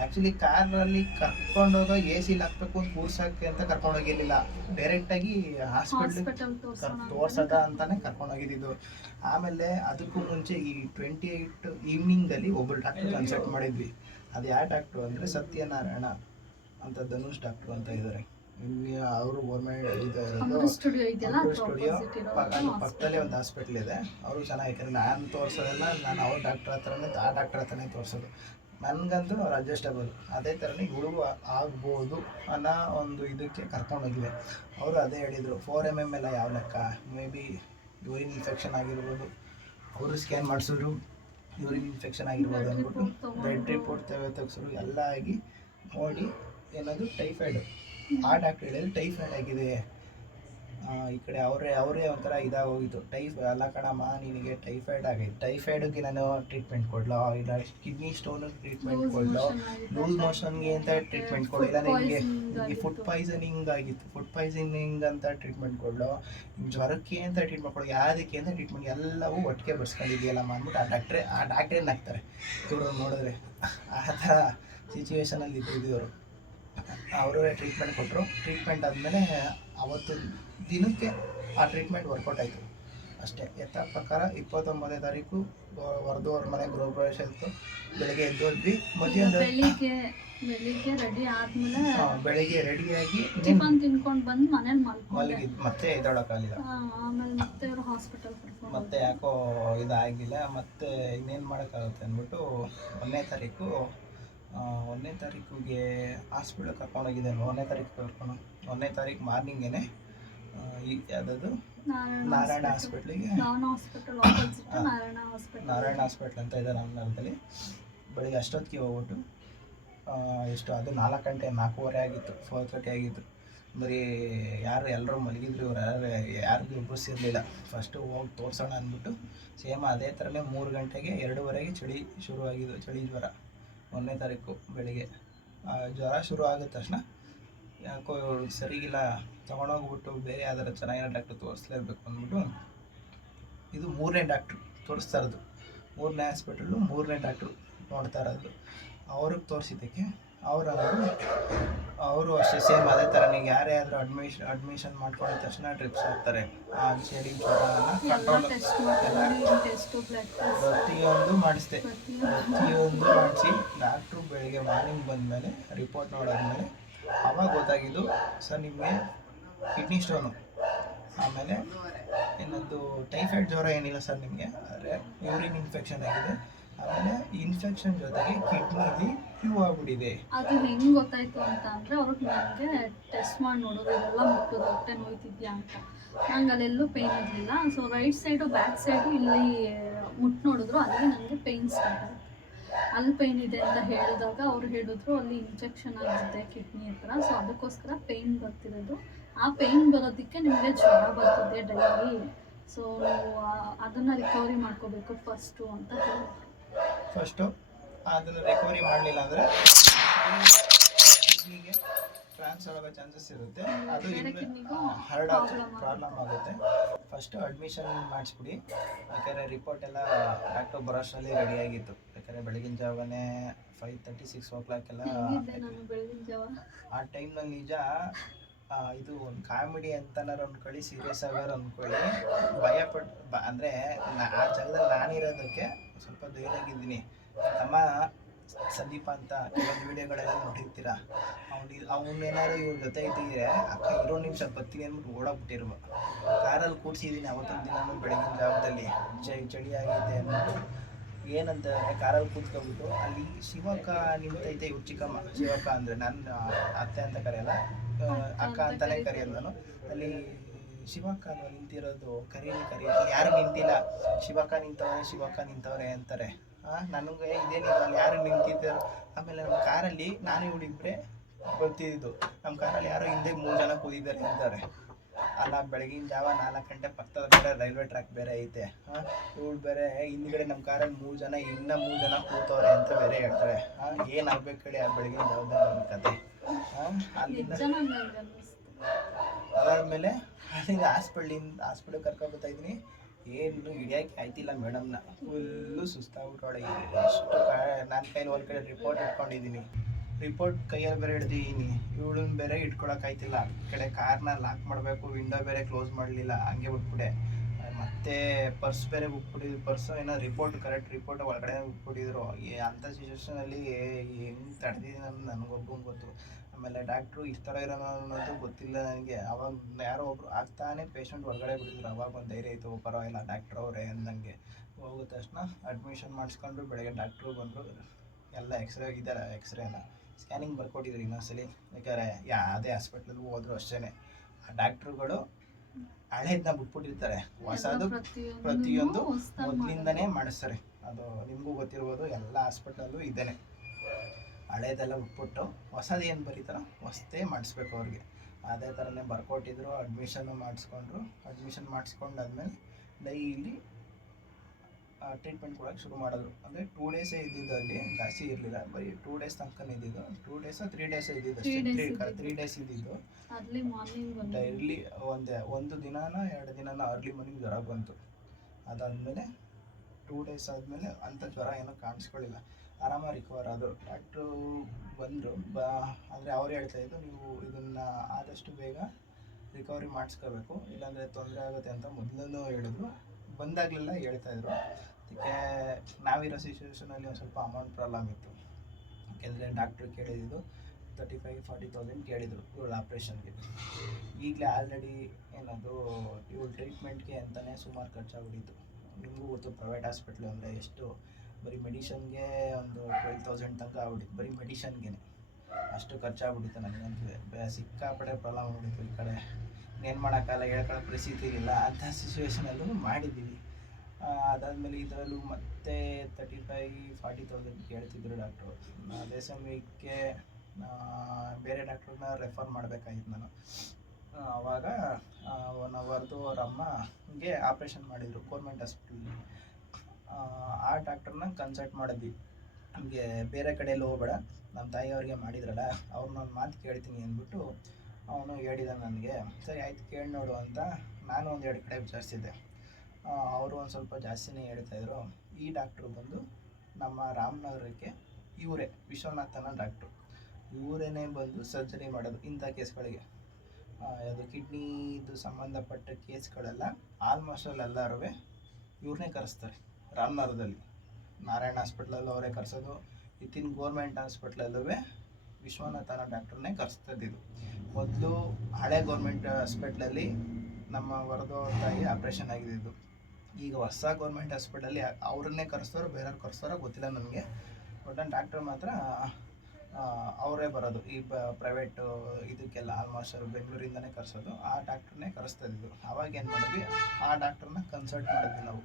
ಆ್ಯಕ್ಚುಲಿ ಕಾರಲ್ಲಿ ಕರ್ಕೊಂಡೋಗ ಎ ಸಿಲಿ ಹಾಕ್ಬೇಕು ಅಂತ ಕೂರ್ಸಕ್ಕೆ ಅಂತ ಕರ್ಕೊಂಡೋಗಿರ್ಲಿಲ್ಲ ಡೈರೆಕ್ಟಾಗಿ
ಹಾಸ್ಪಿಟ್ಲ್
ತೋರ್ಸದ ಅಂತಾನೆ ಕರ್ಕೊಂಡು ಹೋಗಿದ್ದು ಆಮೇಲೆ ಅದಕ್ಕೂ ಮುಂಚೆ ಈ ಟ್ವೆಂಟಿ ಏಯ್ಟ್ ಈವ್ನಿಂಗಲ್ಲಿ ಒಬ್ಬರು ಡಾಕ್ಟರ್ ಕನ್ಸಲ್ಟ್ ಮಾಡಿದ್ವಿ. ಅದು ಯಾವ ಡಾಕ್ಟ್ರು ಅಂದರೆ ಸತ್ಯನಾರಾಯಣ ಅಂತ ಧನುಷ್ ಡಾಕ್ಟ್ರು ಅಂತ ಇದ್ದಾರೆ. ಅವರು ಗೌರ್ಮೆಂಟ್
ಸ್ಟುಡಿಯೋ
ಪಕ್ಕದಲ್ಲೇ ಒಂದು ಹಾಸ್ಪಿಟ್ಲ್ ಇದೆ. ಅವರು ಚೆನ್ನಾಗಿ ನಾನು ತೋರಿಸೋದೆಲ್ಲ ನಾನು ಅವ್ರ ಡಾಕ್ಟ್ರ್ ಹತ್ರನೇ ಆ ಡಾಕ್ಟರ್ ಹತ್ರನೇ ತೋರಿಸೋದು. ನನಗಂತೂ ಅವ್ರು ಅಡ್ಜಸ್ಟಬಲ್ ಅದೇ ಥರನೇ ಇವ್ರಿಗೂ ಆಗ್ಬೋದು ಅನ್ನೋ ಒಂದು ಇದಕ್ಕೆ ಕರ್ಕೊಂಡೋಗಿದೆ ಅವರು ಅದೇ ಹೇಳಿದರು ಫೋರ್ ಎಂ ಎಂ ಎಲ್ಲ ಯಾವ ಲೆಕ್ಕ? ಮೇ ಬಿ ಯೂರಿನ್ ಇನ್ಫೆಕ್ಷನ್ ಆಗಿರ್ಬೋದು. ಅವರು ಸ್ಕ್ಯಾನ್ ಮಾಡಿಸಿದ್ರು ಯೂರಿನ್ ಇನ್ಫೆಕ್ಷನ್ ಆಗಿರ್ಬೋದು ಅಂದ್ಬಿಟ್ಟು. ಬ್ಲಡ್ ರಿಪೋರ್ಟ್ ತೆಗೆ ತೆಗ್ಸಿದ್ರು ಎಲ್ಲ ಆಗಿ ನೋಡಿ ಏನದು ಟೈಫಾಯ್ಡು ಆ ಡಾಕ್ಟ್ರ್ ಹೇಳಿದ್ರು ಟೈಫಾಯ್ಡ್ ಆಗಿದೆ. ಈ ಕಡೆ ಅವರೇ ಅವರೇ ಒಂಥರ ಇದಾಗೋಗಿತ್ತು. ಟೈಫ್ ಅಲ್ಲ ಕಣಮ್ಮ ನಿನಗೆ ಟೈಫಾಯ್ಡ್ ಆಗೈತೆ ಟೈಫಾಯ್ಡಿಗೆ ನಾನು ಟ್ರೀಟ್ಮೆಂಟ್ ಕೊಡ್ಲೋ? ಇಲ್ಲ ಕಿಡ್ನಿ ಸ್ಟೋನ್ ಟ್ರೀಟ್ಮೆಂಟ್ ಕೊಡ್ಲೋ? ಲೂಸ್ ಮೋಷನ್ಗೆ ಅಂತ ಟ್ರೀಟ್ಮೆಂಟ್ ಕೊಡು ಇಲ್ಲ ನಿಮಗೆ ಫುಡ್. ಪಾಯ್ಸನಿಂಗ್ ಆಗಿತ್ತು. ಫುಡ್ ಪಾಯ್ಸನಿಂಗ್ ಅಂತ ಟ್ರೀಟ್ಮೆಂಟ್ ಕೊಡಲು? ಜ್ವರಕ್ಕೆ ಅಂತ ಟ್ರೀಟ್ಮೆಂಟ್ ಕೊಡೋ ಯಾವುದಕ್ಕೆ ಅಂತ ಟ್ರೀಟ್ಮೆಂಟ್ ಎಲ್ಲವೂ ಒಟ್ಟಿಗೆ ಬರ್ಸ್ಕೊಂಡಿದೆಯಲ್ಲಮ್ಮ ಅಂದ್ಬಿಟ್ಟು ಆ ಡಾಕ್ಟ್ರೇ ಆ ಡಾಕ್ಟ್ರೇ ನಗ್ತಾರೆ ಇವರು ನೋಡಿದ್ರೆ. ಆ ಥರ ಸಿಚುವೇಶನಲ್ಲಿ ಇದ್ದಿದ್ದು ಇವರು. ಅವರೇ ಟ್ರೀಟ್ಮೆಂಟ್ ಕೊಟ್ಟರು ಟ್ರೀಟ್ಮೆಂಟ್ ಆದಮೇಲೆ ಅವತ್ತು ದಿನಕ್ಕೆ ಆ ಟ್ರೀಟ್ಮೆಂಟ್ ವರ್ಕೌಟ್ ಆಯಿತು. ಅಷ್ಟೇ. ಎತ್ತ ಪ್ರಕಾರ ಇಪ್ಪತ್ತೊಂಬತ್ತನೇ ತಾರೀಕು ಹೊರದು ಅವ್ರ ಮನೆ ಗೃಹ ಪ್ರವೇಶ ಇತ್ತು. ಬೆಳಗ್ಗೆ ಎದ್ದು ಹೋದ್ವಿ ಮಧ್ಯಾಹ್ನ
ಬೆಳಿಗ್ಗೆ ರೆಡಿ ಆದ್ಮೇಲೆ
ಬೆಳಿಗ್ಗೆ ರೆಡಿಯಾಗಿ
ಟಿಫನ್ ತಿನ್ಕೊಂಡು ಬಂದು ಮನೇಲಿ ಮಲ್ಕೊಂಡೆ.
ಮಲಗಿದ್. ಮತ್ತೆ ಎದ್ದೊಳಕ್ಕಾಗಲಿಲ್ಲ
ಆ, ಆಮೇಲೆ ಮತ್ತೆ ಅವ್ರು ಹಾಸ್ಪಿಟಲ್
ಮತ್ತೆ ಯಾಕೋ ಇದಾಗಿಲ್ಲ ಮತ್ತೆ ಇನ್ನೇನು ಮಾಡೋಕ್ಕಾಗುತ್ತೆ ಅಂದ್ಬಿಟ್ಟು ಒಂದನೇ ತಾರೀಕು ಒಂದನೇ ತಾರೀಕಿಗೆ ಹಾಸ್ಪಿಟಲ್ ಕರ್ಕೊಂಡೋಗಿದ್ದೆ ಒಂದನೇ ತಾರೀಕು ಕರ್ಕೊಂಡು ಒಂದನೇ ತಾರೀಕು ಮಾರ್ನಿಂಗೇನೆ ಈ ಯಾವುದದು? ನಾರಾಯಣ ಹಾಸ್ಪಿಟ್ಲಿಗೆ.
ನಾರಾಯಣ ಹಾಸ್ಪಿಟಲ್
ಅಂತ ಇದೆ ರಾಮನಗರದಲ್ಲಿ ಬೆಳಿಗ್ಗೆ ಅಷ್ಟೊತ್ತಿಗೆ ಹೋಗ್ಬಿಟ್ಟು ಎಷ್ಟು ಅದು ನಾಲ್ಕು ಗಂಟೆ ನಾಲ್ಕೂವರೆ ಆಗಿತ್ತು ಫೋರ್ ತರ್ಟಿ ಆಗಿತ್ತು. ಬರೀ ಯಾರು ಎಲ್ಲರೂ ಮಲಗಿದ್ರು ಇವ್ರು ಯಾರು ಯಾರಿಗೂ ಎಬ್ಬರಿಸಿರ್ಲಿಲ್ಲ ಫಸ್ಟು ಹೋಗಿ ತೋರಿಸೋಣ ಅಂದ್ಬಿಟ್ಟು ಸೇಮ್ ಅದೇ ಥರನೇ ಮೂರು ಗಂಟೆಗೆ ಎರಡೂವರೆಗೆ ಚಳಿ ಶುರುವಾಗಿದ್ದು ಚಳಿ ಜ್ವರ. ಒಂದನೇ ತಾರೀಕು ಬೆಳಿಗ್ಗೆ ಜ್ವರ ಶುರು ಆಗಿದ ತಕ್ಷಣ ಯಾಕೋ ಸರಿಗಿಲ್ಲ ತೊಗೊಂಡೋಗ್ಬಿಟ್ಟು ಬೇರೆ ಯಾವ್ದಾರು ಚೆನ್ನಾಗಿರೋ ಡಾಕ್ಟ್ರ್ ತೋರಿಸ್ಲೇಬೇಕು ಅಂದ್ಬಿಟ್ಟು ಇದು ಮೂರನೇ ಡಾಕ್ಟ್ರು ತೋರಿಸ್ತಾ ಇರೋದು. ಮೂರನೇ ಹಾಸ್ಪಿಟಲ್ಲು ಮೂರನೇ ಡಾಕ್ಟ್ರು ನೋಡ್ತಾ ಇರೋದು. ಅವ್ರಿಗೆ ತೋರಿಸಿದ್ದಕ್ಕೆ ಅವರು ಅವರು ಅಷ್ಟೇ ಸೇಮ್ ಅದೇ ಥರ ನೀವು ಯಾರೇ ಆದರೂ ಅಡ್ಮಿಷನ್ ಅಡ್ಮಿಷನ್ ಮಾಡ್ಕೊಂಡ ತಕ್ಷಣ ಟ್ರಿಪ್ಸ್ ಹೋಗ್ತಾರೆ. ಆ ಕಂಟ್ರೋಲ್
ಟೆಸ್ಟ್
ಪ್ರತಿಯೊಂದು ಮಾಡಿಸ್ದೆ
ಪ್ರತಿಯೊಂದು
ಪ್ರತಿಯೊಂದು ಮಾಡಿಸಿ ಡಾಕ್ಟ್ರು ಬೆಳಿಗ್ಗೆ ಮಾರ್ನಿಂಗ್ ಬಂದಮೇಲೆ ರಿಪೋರ್ಟ್ ನೋಡಾದ್ಮೇಲೆ ಅವಾಗ ಗೊತ್ತಾಗಿದ್ದು ಸರ್ ನಿಮಗೆ ಕಿಡ್ನಿ ಸ್ಟೋನು ಆಮೇಲೆ ಇನ್ನೊಂದು ಟೈಫಾಯ್ಡ್ ಜ್ವರ ಏನಿಲ್ಲ ಸರ್ ನಿಮಗೆ ಆದರೆ ಯೂರಿನ್ ಇನ್ಫೆಕ್ಷನ್ ಆಗಿದೆ. ಆಮೇಲೆ ಇನ್ಫೆಕ್ಷನ್ ಜೊತೆಗೆ ಕಿಡ್ನಿಲಿ ಕ್ಯೂ ಆಗ್ಬಿಟ್ಟಿದೆ.
ಅದು ಹೆಂಗ್ ಗೊತ್ತಾಯ್ತು ಅಂತ ಅಂದ್ರೆ ಅವ್ರು ನನಗೆ ಟೆಸ್ಟ್ ಮಾಡಿ ನೋಡೋದು ಇದೆಲ್ಲ ಮುಟ್ಟೋದು ಹೊಟ್ಟೆ ನೋಯ್ತಿದ್ಯಾ ಅಂತ. ನಂಗೆ ಅಲ್ಲೆಲ್ಲೂ ಪೇನ್ ಇರಲಿಲ್ಲ. So right side back side ಇಲ್ಲಿ ಮುಟ್ಟು ನೋಡಿದ್ರು, ಅಲ್ಲಿ ನನಗೆ ಪೇನ್ ಸ್ಟಾರ್ಟ್ ಆಯಿತು. ಅಲ್ಲಿ ಪೇನ್ ಇದೆ ಅಂತ ಹೇಳಿದಾಗ ಅವ್ರು ಹೇಳಿದ್ರು, ಅಲ್ಲಿ ಇಂಜೆಕ್ಷನ್ ಆಗಿದೆ ಕಿಡ್ನಿ ಹತ್ರ. ಸೊ ಅದಕ್ಕೋಸ್ಕರ ಪೇನ್ ಬರ್ತಿರೋದು. ಆ ಪೇನ್ ಬರೋದಕ್ಕೆ ನಿಮಗೆ ಜ್ವರ ಬರ್ತಿದೆ ಡೈಲಿ ಸೊ ಅದನ್ನು ರಿಕವರಿ ಮಾಡ್ಕೋಬೇಕು ಫಸ್ಟು ಅಂತ ಹೇಳಿದ್ರು
ಫಸ್ಟು ಅದನ್ನು ರಿಕವರಿ ಮಾಡಲಿಲ್ಲ ಅಂದರೆ ಕಿಡ್ನಿಗೆ ಟ್ರಾನ್ಸ್ಫರ್ ಆಗೋ ಚಾನ್ಸಸ್ ಇರುತ್ತೆ. ಅದು ಹರ್ಡ್
ಆಗ
ಪ್ರಾಬ್ಲಮ್ ಆಗುತ್ತೆ. ಫಸ್ಟು ಅಡ್ಮಿಷನ್ ಮಾಡಿಸ್ಬಿಡಿ. ಯಾಕಂದರೆ ರಿಪೋರ್ಟ್ ಎಲ್ಲ ಡಾಕ್ಟರ್ ಬರೋಷ್ಟರಲ್ಲಿ ರೆಡಿಯಾಗಿತ್ತು ಯಾಕಂದರೆ ಬೆಳಗಿನ ಜಾವನೇ five thirty six o'clock ಎಲ್ಲ
ಹೆಂಗಿದ್ದೆ ನಾನು ಬೆಳಗಿನ ಜಾವ?
ಆ ಟೈಮ್ನಲ್ಲಿ ನಿಜ ಇದು ಒಂದು ಕಾಮಿಡಿ ಅಂತನಾರು ಅಂದ್ಕೊಳ್ಳಿ ಸೀರಿಯಸ್ ಆಗಾರು ಅಂದ್ಕೊಳ್ಳಿ. ಭಯಪಟ್ಟು ಅಂದರೆ ಆ ಜಾಗದಲ್ಲಿ ನಾನಿರೋದಕ್ಕೆ ಸ್ವಲ್ಪ ಧೈರ್ಯ ಆಗಿದ್ದೀನಿ ತಮ್ಮ ಸಂದೀಪ ಅಂತ ಕೆಲವೊಂದು ವಿಡಿಯೋಗಳೆಲ್ಲ ನೋಡಿರ್ತೀರ? ಅವ್ನು ಅವನೇನಾದ್ರು ಇವ್ರ ಜೊತೆ ಇದ್ದಿದ್ರೆ ಅಕ್ಕ ಇರೋ ನಿಮಿಷ ಬರ್ತೀನಿ ಅಂದ್ಬಿಟ್ಟು ಓಡೋಗ್ಬಿಟ್ಟಿರುವ. ಕಾರಲ್ಲಿ ಕೂಡ್ಸಿದ್ದೀನಿ ಅವತ್ತೊಂದು ದಿನ ಬೆಳಗಿನ ಜಾಗದಲ್ಲಿ ಚಳಿ ಚಳಿ ಆಗಿದೆ ಅಂದ್ಬಿಟ್ಟು. ಏನಂತ ಕಾರಲ್ಲಿ ಕೂತ್ಕೊಂಡ್ಬಿಟ್ಟು ಅಲ್ಲಿ ಶಿವಕ್ಕ ನಿಂತೈತೆ ಇವ್ರು ಚಿಕ್ಕಮ್ಮ. ಶಿವಕ್ಕ ಅಂದ್ರೆ ನನ್ನ ಅತ್ತೆ ಅಂತ ಕರೆಯಲ್ಲ ಅಕ್ಕ ಅಂತಲೇ ಕರೆಯಲ್ಲ ನಾನು. ಅಲ್ಲಿ ಶಿವಕ್ಕ ನಿಂತಿರೋದು ಕರೀಲಿ ಕರೀಲಿ. ಯಾರು ನಿಂತಿಲ್ಲ? ಶಿವಕ್ಕ ನಿಂತವ್ರೆ ಶಿವಕ್ಕ ನಿಂತವ್ರೆ ಅಂತಾರೆ. ನನಗೆ ಇದೇನಿಲ್ಲ ಅಲ್ಲಿ ಯಾರು ನಿಂತಿದ್ದರು? ಆಮೇಲೆ ನಮ್ಮ ಕಾರಲ್ಲಿ ನಾನು ಇವಳಿಬ್ಬರೇ ಬರ್ತಿದ್ದು ನಮ್ಮ ಕಾರಲ್ಲಿ ಯಾರೋ ಹಿಂದೆ ಮೂರು ಜನ ಕೂದಿದ್ದಾರೆ ಅಂತಾರೆ. ಅಲ್ಲ ಬೆಳಗಿನ ಜಾವ ನಾಲ್ಕು ಗಂಟೆ ಪಕ್ಕದ ಬೇರೆ ರೈಲ್ವೆ ಟ್ರ್ಯಾಕ್ ಬೇರೆ ಐತೆ. ಹಾಂ ಇವಳು ಬೇರೆ ಹಿಂದ್ಗಡೆ ನಮ್ಮ ಕಾರಲ್ಲಿ ಮೂರು ಜನ ಇನ್ನ ಮೂರು ಜನ ಕೂತವ್ರೆ ಅಂತ ಬೇರೆ ಹೇಳ್ತಾರೆ. ಹಾಂ ಏನಾಗ್ಬೇಕು ಹೇಳಿ ಆ ಬೆಳಗಿನ ಜಾವದ ನನ್ನ ಕತೆ. ಹಾಂ ಅಲ್ಲಿಂದ ಅದಾದ್ಮೇಲೆ ಅಲ್ಲಿಂದ ಹಾಸ್ಪಿಟ್ಲಿಂದ ಹಾಸ್ಪಿಟ್ಲಿಗೆ ಕರ್ಕೊಂಡ್ಬರ್ತಾ ಇದ್ದೀನಿ. ಏನು ಹಿಡಿಯೋಕ್ಕೆ ಆಯ್ತಿಲ್ಲ ಮೇಡಮ್ನ. ಫುಲ್ಲು ಸುಸ್ತಾಗ್ಬಿಟ್ಟವಳೆ. ಅಷ್ಟು ನಾನು ಕೈಲಿ ಒಂದು ರಿಪೋರ್ಟ್ ಇಟ್ಕೊಂಡಿದ್ದೀನಿ. ರಿಪೋರ್ಟ್ ಕೈಯಲ್ಲಿ ಬೇರೆ ಹಿಡ್ದಿದ್ದೀನಿ. ಇವಳನ್ನ ಬೇರೆ ಇಟ್ಕೊಳಕ್ಕಾಯ್ತಿಲ್ಲ ಈ ಕಡೆ ಕಾರ್ನ ಲಾಕ್ ಮಾಡಬೇಕು ವಿಂಡೋ ಬೇರೆ ಕ್ಲೋಸ್ ಮಾಡಲಿಲ್ಲ, ಹಂಗೆ ಬಿಟ್ಬಿಟ್ಟೆ. ಮತ್ತೆ ಪರ್ಸ್ ಬೇರೆ ಬಿಟ್ಬಿಟ್ಟಿದ್ರು ಪರ್ಸ್ ಏನೋ ರಿಪೋರ್ಟ್ ಕರೆಕ್ಟ್ ರಿಪೋರ್ಟ್ ಒಳಗಡೆ ಬಿಟ್ಬಿಟ್ಟಿದ್ರು. ಅಂಥ ಸಿಚುವೇಶನಲ್ಲಿ ಹೆಂಗೆ ತಡೆದಿದ್ದೀನಿ ಅಂತ ಗೊತ್ತು. ಆಮೇಲೆ ಡಾಕ್ಟ್ರು ಈ ಥರ ಇರೋಣ ಅನ್ನೋದು ಗೊತ್ತಿಲ್ಲ ನನಗೆ. ಅವಾಗ ಯಾರೋ ಒಬ್ರು ಆಗ್ತಾನೆ ಪೇಷಂಟ್ ಹೊರಗಡೆ ಬಿಟ್ಟಿದ್ರು. ಅವಾಗ ಒಂದು ಧೈರ್ಯ ಇತ್ತು ಪರವಾಗಿಲ್ಲ ಡಾಕ್ಟ್ರ್ ಅವರೇ ಅಂದಂಗೆ. ಹೋಗಿದ ತಕ್ಷಣ ಅಡ್ಮಿಷನ್ ಮಾಡಿಸ್ಕೊಂಡು ಬೆಳಗ್ಗೆ ಡಾಕ್ಟ್ರು ಬಂದರು. ಎಲ್ಲ ಎಕ್ಸ್ರೇ ಇದೆಲ್ಲ ಎಕ್ಸ್ರೇನ ಸ್ಕ್ಯಾನಿಂಗ್ ಬರ್ಕೊಟ್ಟಿದ್ರು ಇನ್ನೊಂದ್ಸಲಿ. ಯಾಕಂದರೆ ಯಾವುದೇ ಹಾಸ್ಪಿಟ್ಲಲ್ಲಿ ಹೋದ್ರು ಅಷ್ಟೇ ಆ ಡಾಕ್ಟ್ರುಗಳು ಹಳೇದನ್ನ ಬಿಟ್ಬಿಟ್ಟಿರ್ತಾರೆ. ಹೊಸದು
ಪ್ರತಿಯೊಂದು
ಮೊದಲಿಂದನೇ ಮಾಡಿಸ್ತಾರೆ. ಅದು ನಿಮಗೂ ಗೊತ್ತಿರ್ಬೋದು ಎಲ್ಲ ಹಾಸ್ಪಿಟ್ಲಲ್ಲೂ ಇದೇನೆ. ಹಳೇದೆಲ್ಲ ಬಿಟ್ಬಿಟ್ಟು ಹೊಸದು ಏನು ಬರೀತಾರೋ ಹೊಸದೇ ಮಾಡಿಸ್ಬೇಕು ಅವ್ರಿಗೆ. ಅದೇ ಥರನೇ ಬರ್ಕೊಟ್ಟಿದ್ರು ಅಡ್ಮಿಷನ್ನು ಮಾಡಿಸ್ಕೊಂಡ್ರು. ಅಡ್ಮಿಷನ್ ಮಾಡಿಸ್ಕೊಂಡಾದ್ಮೇಲೆ ಡೈಲಿ ಟ್ರೀಟ್ಮೆಂಟ್ ಕೊಡೋಕ್ಕೆ ಶುರು ಮಾಡಿದ್ರು. ಅಂದರೆ ಟೂ ಡೇಸೇ ಇದ್ದಿದ್ದು ಅಲ್ಲಿ ಜಾಸ್ತಿ ಇರಲಿಲ್ಲ. ಬರೀ ಟೂ ಡೇಸ್ ತನಕ ಇದ್ದಿದ್ದು. ಟೂ ಡೇಸ ತ್ರೀ ಡೇಸ್ ಇದ್ದಿದ್ದು ಅಷ್ಟೇ. ತ್ರೀ ಡೇಸ್ ಇದ್ದಿದ್ದು. ಡೈಲಿ ಒಂದೇ ಒಂದು ದಿನಾನ ಎರಡು ದಿನಾನ ಅರ್ಲಿ ಮಾರ್ನಿಂಗ್ ಜ್ವರ ಬಂತು. ಅದಾದಮೇಲೆ ಟೂ ಡೇಸ್ ಆದಮೇಲೆ ಅಂಥ ಜ್ವರ ಏನೂ ಕಾಣಿಸ್ಕೊಳ್ಳಿಲ್ಲ. ಆರಾಮಾಗಿ ರಿಕವರ್ ಆದರು. ಡಾಕ್ಟ್ರು ಬಂದರು. ಬ, ಅಂದರೆ ಅವ್ರು ಹೇಳ್ತಾ ಇದ್ದು ನೀವು ಇದನ್ನು ಆದಷ್ಟು ಬೇಗ ರಿಕವರಿ ಮಾಡಿಸ್ಕೋಬೇಕು. ಇಲ್ಲಾಂದರೆ ತೊಂದರೆ ಆಗುತ್ತೆ ಅಂತ ಮೊದಲೂ ಹೇಳಿದ್ರು. ಬಂದಾಗಲೆಲ್ಲ ಹೇಳ್ತಾಯಿದ್ರು ಅದಕ್ಕೆ ನಾವಿರೋ ಸಿಚುವೇಷನಲ್ಲಿ ಒಂದು ಸ್ವಲ್ಪ ಅಮೌಂಟ್ ಪ್ರಾಬ್ಲಮ್ ಇತ್ತು. ಯಾಕೆಂದರೆ ಡಾಕ್ಟ್ರು ಕೇಳಿದ್ದು ತರ್ಟಿ ಫೈವ್ ಫಾರ್ಟಿ ತೌಸಂಡ್ ಕೇಳಿದರು ಇವಳು ಆಪ್ರೇಷನ್ಗೆ ಈಗಲೇ ಆಲ್ರೆಡಿ ಏನದು ಇವಳು ಟ್ರೀಟ್ಮೆಂಟ್ಗೆ ಅಂತಲೇ ಸುಮಾರು ಖರ್ಚಾಗ್ಬಿಟ್ಟಿತ್ತು. ನಿಮಗೂ ಗೊತ್ತು ಪ್ರೈವೇಟ್ ಹಾಸ್ಪಿಟ್ಲು ಅಂದರೆ ಎಷ್ಟು? ಬರೀ ಮೆಡಿಷನ್ಗೆ ಒಂದು ಟ್ವೆಲ್ ತೌಸಂಡ್ ತನಕ ಆಗ್ಬಿಟ್ಟಿತ್ತು. ಬರೀ ಮೆಡಿಷನ್ಗೆ ಅಷ್ಟು ಖರ್ಚಾಗ್ಬಿಟ್ಟಿತ್ತು ನನಗಂತೂ ಸಿಕ್ಕಾಪಡೆ ಪ್ರಾಬ್ಲಮ್ ಆಗ್ಬಿಟ್ಟಿತ್ತು ಈ ಕಡೆ. ಇನ್ನೇನು ಮಾಡೋಕ್ಕಾಗಲ್ಲ, ಹೇಳ್ಕೊಳ್ಳೋ ಪರಿಸ್ಥಿತಿ ಇಲ್ಲ ಅಂಥ ಸಿಚುವೇಶನಲ್ಲೂ ಮಾಡಿದ್ದೀವಿ. ಅದಾದಮೇಲೆ ಇದರಲ್ಲೂ ಮತ್ತೆ ತರ್ಟಿ ಫೈ ಫಾರ್ಟಿ ತೌಸಂಡ್ ಕೇಳ್ತಿದ್ರು ಡಾಕ್ಟ್ರು ಅದೇ ಸಮಯಕ್ಕೆ ಬೇರೆ ಡಾಕ್ಟ್ರನ್ನ ರೆಫರ್ ಮಾಡಬೇಕಾಗಿತ್ತು ನಾನು. ಆ, ಅವಾಗ ಒನ್ ಅವರ್ದು ಅವ್ರ ಅಮ್ಮಗೆ ಆಪ್ರೇಷನ್ ಮಾಡಿದರು ಗೋರ್ಮೆಂಟ್ ಹಾಸ್ಪಿಟ್ಲಲ್ಲಿ ಆ ಡಾಕ್ಟ್ರನ್ನ ಕನ್ಸಲ್ಟ್ ಮಾಡಿದ್ವಿ. ನಮಗೆ ಬೇರೆ ಕಡೆಯಲ್ಲಿ ಹೋಗ್ಬೇಡ ನಮ್ಮ ತಾಯಿಯವ್ರಿಗೆ ಮಾಡಿದ್ರಲ್ಲ ಅವ್ರನ್ನ ಒಂದು ಮಾತು ಕೇಳ್ತೀನಿ ಅಂದ್ಬಿಟ್ಟು ಅವನು ಹೇಳಿದ ನನಗೆ ಸರಿ ಆಯ್ತು ಕೇಳಿ ನೋಡು ಅಂತ ನಾನು ಒಂದು ಎರಡು ಕಡೆ ವಿಚಾರಿಸಿದ್ದೆ. ಅವರು ಒಂದು ಸ್ವಲ್ಪ ಜಾಸ್ತಿನೇ ಹೇಳ್ತಾಯಿದ್ರು ಈ ಡಾಕ್ಟ್ರು ಬಂದು ನಮ್ಮ ರಾಮನಗರಕ್ಕೆ ಇವರೇ ವಿಶ್ವನಾಥನ ಡಾಕ್ಟ್ರು ಇವರೇನೇ ಬಂದು ಸರ್ಜರಿ ಮಾಡೋದು ಇಂಥ ಕೇಸ್ಗಳಿಗೆ ಅದು ಕಿಡ್ನಿದು ಸಂಬಂಧಪಟ್ಟ ಕೇಸ್ಗಳೆಲ್ಲ ಆಲ್ಮೋಸ್ಟ್ ಅಲ್ಲಿ ಎಲ್ಲರೂ ಇವ್ರನ್ನೇ ಕರೆಸ್ತಾರೆ. ರಾಮನಗರದಲ್ಲಿ. ನಾರಾಯಣ ಹಾಸ್ಪಿಟ್ಲಲ್ಲೂ ಅವರೇ ಕರೆಸೋದು. ಇತ್ತಿನ ಗೋರ್ಮೆಂಟ್ ಹಾಸ್ಪಿಟ್ಲಲ್ಲೂ ವಿಶ್ವನಾಥನ ಡಾಕ್ಟ್ರನ್ನೇ ಕರೆಸ್ತಾ ಇದ್ದಿದ್ದು ಮೊದಲು ಹಳೆ ಗೌರ್ಮೆಂಟ್ ಹಾಸ್ಪಿಟ್ಲಲ್ಲಿ ನಮ್ಮ ವರದೋ ತಾಯಿ ಆಪ್ರೇಷನ್ ಆಗಿದ್ದು ಈಗ ಹೊಸ ಗೌರ್ಮೆಂಟ್ ಹಾಸ್ಪಿಟಲಲ್ಲಿ ಅವ್ರನ್ನೇ ಕರೆಸ್ತಾರೋ, ಬೇರೆಯವ್ರು ಕರೆಸ್ತಾರೋ ಗೊತ್ತಿಲ್ಲ ನನಗೆ. ಬಟ್ ಡಾಕ್ಟ್ರ್ ಮಾತ್ರ ಅವರೇ ಬರೋದು. ಈ ಪ್ರೈವೇಟ್ ಇದಕ್ಕೆಲ್ಲ ಆಲ್ಮೋಸ್ಟ್ ಬೆಂಗಳೂರಿಂದನೇ ಕರೆಸೋದು. ಆ ಡಾಕ್ಟ್ರನ್ನೇ ಕರೆಸ್ತಾ ಇದ್ದಿದ್ದು ಅವಾಗ ಏನು ಮಾಡಿದ್ವಿ? ಆ ಡಾಕ್ಟ್ರನ್ನ ಕನ್ಸಲ್ಟ್ ಮಾಡಿದ್ವಿ ನಾವು.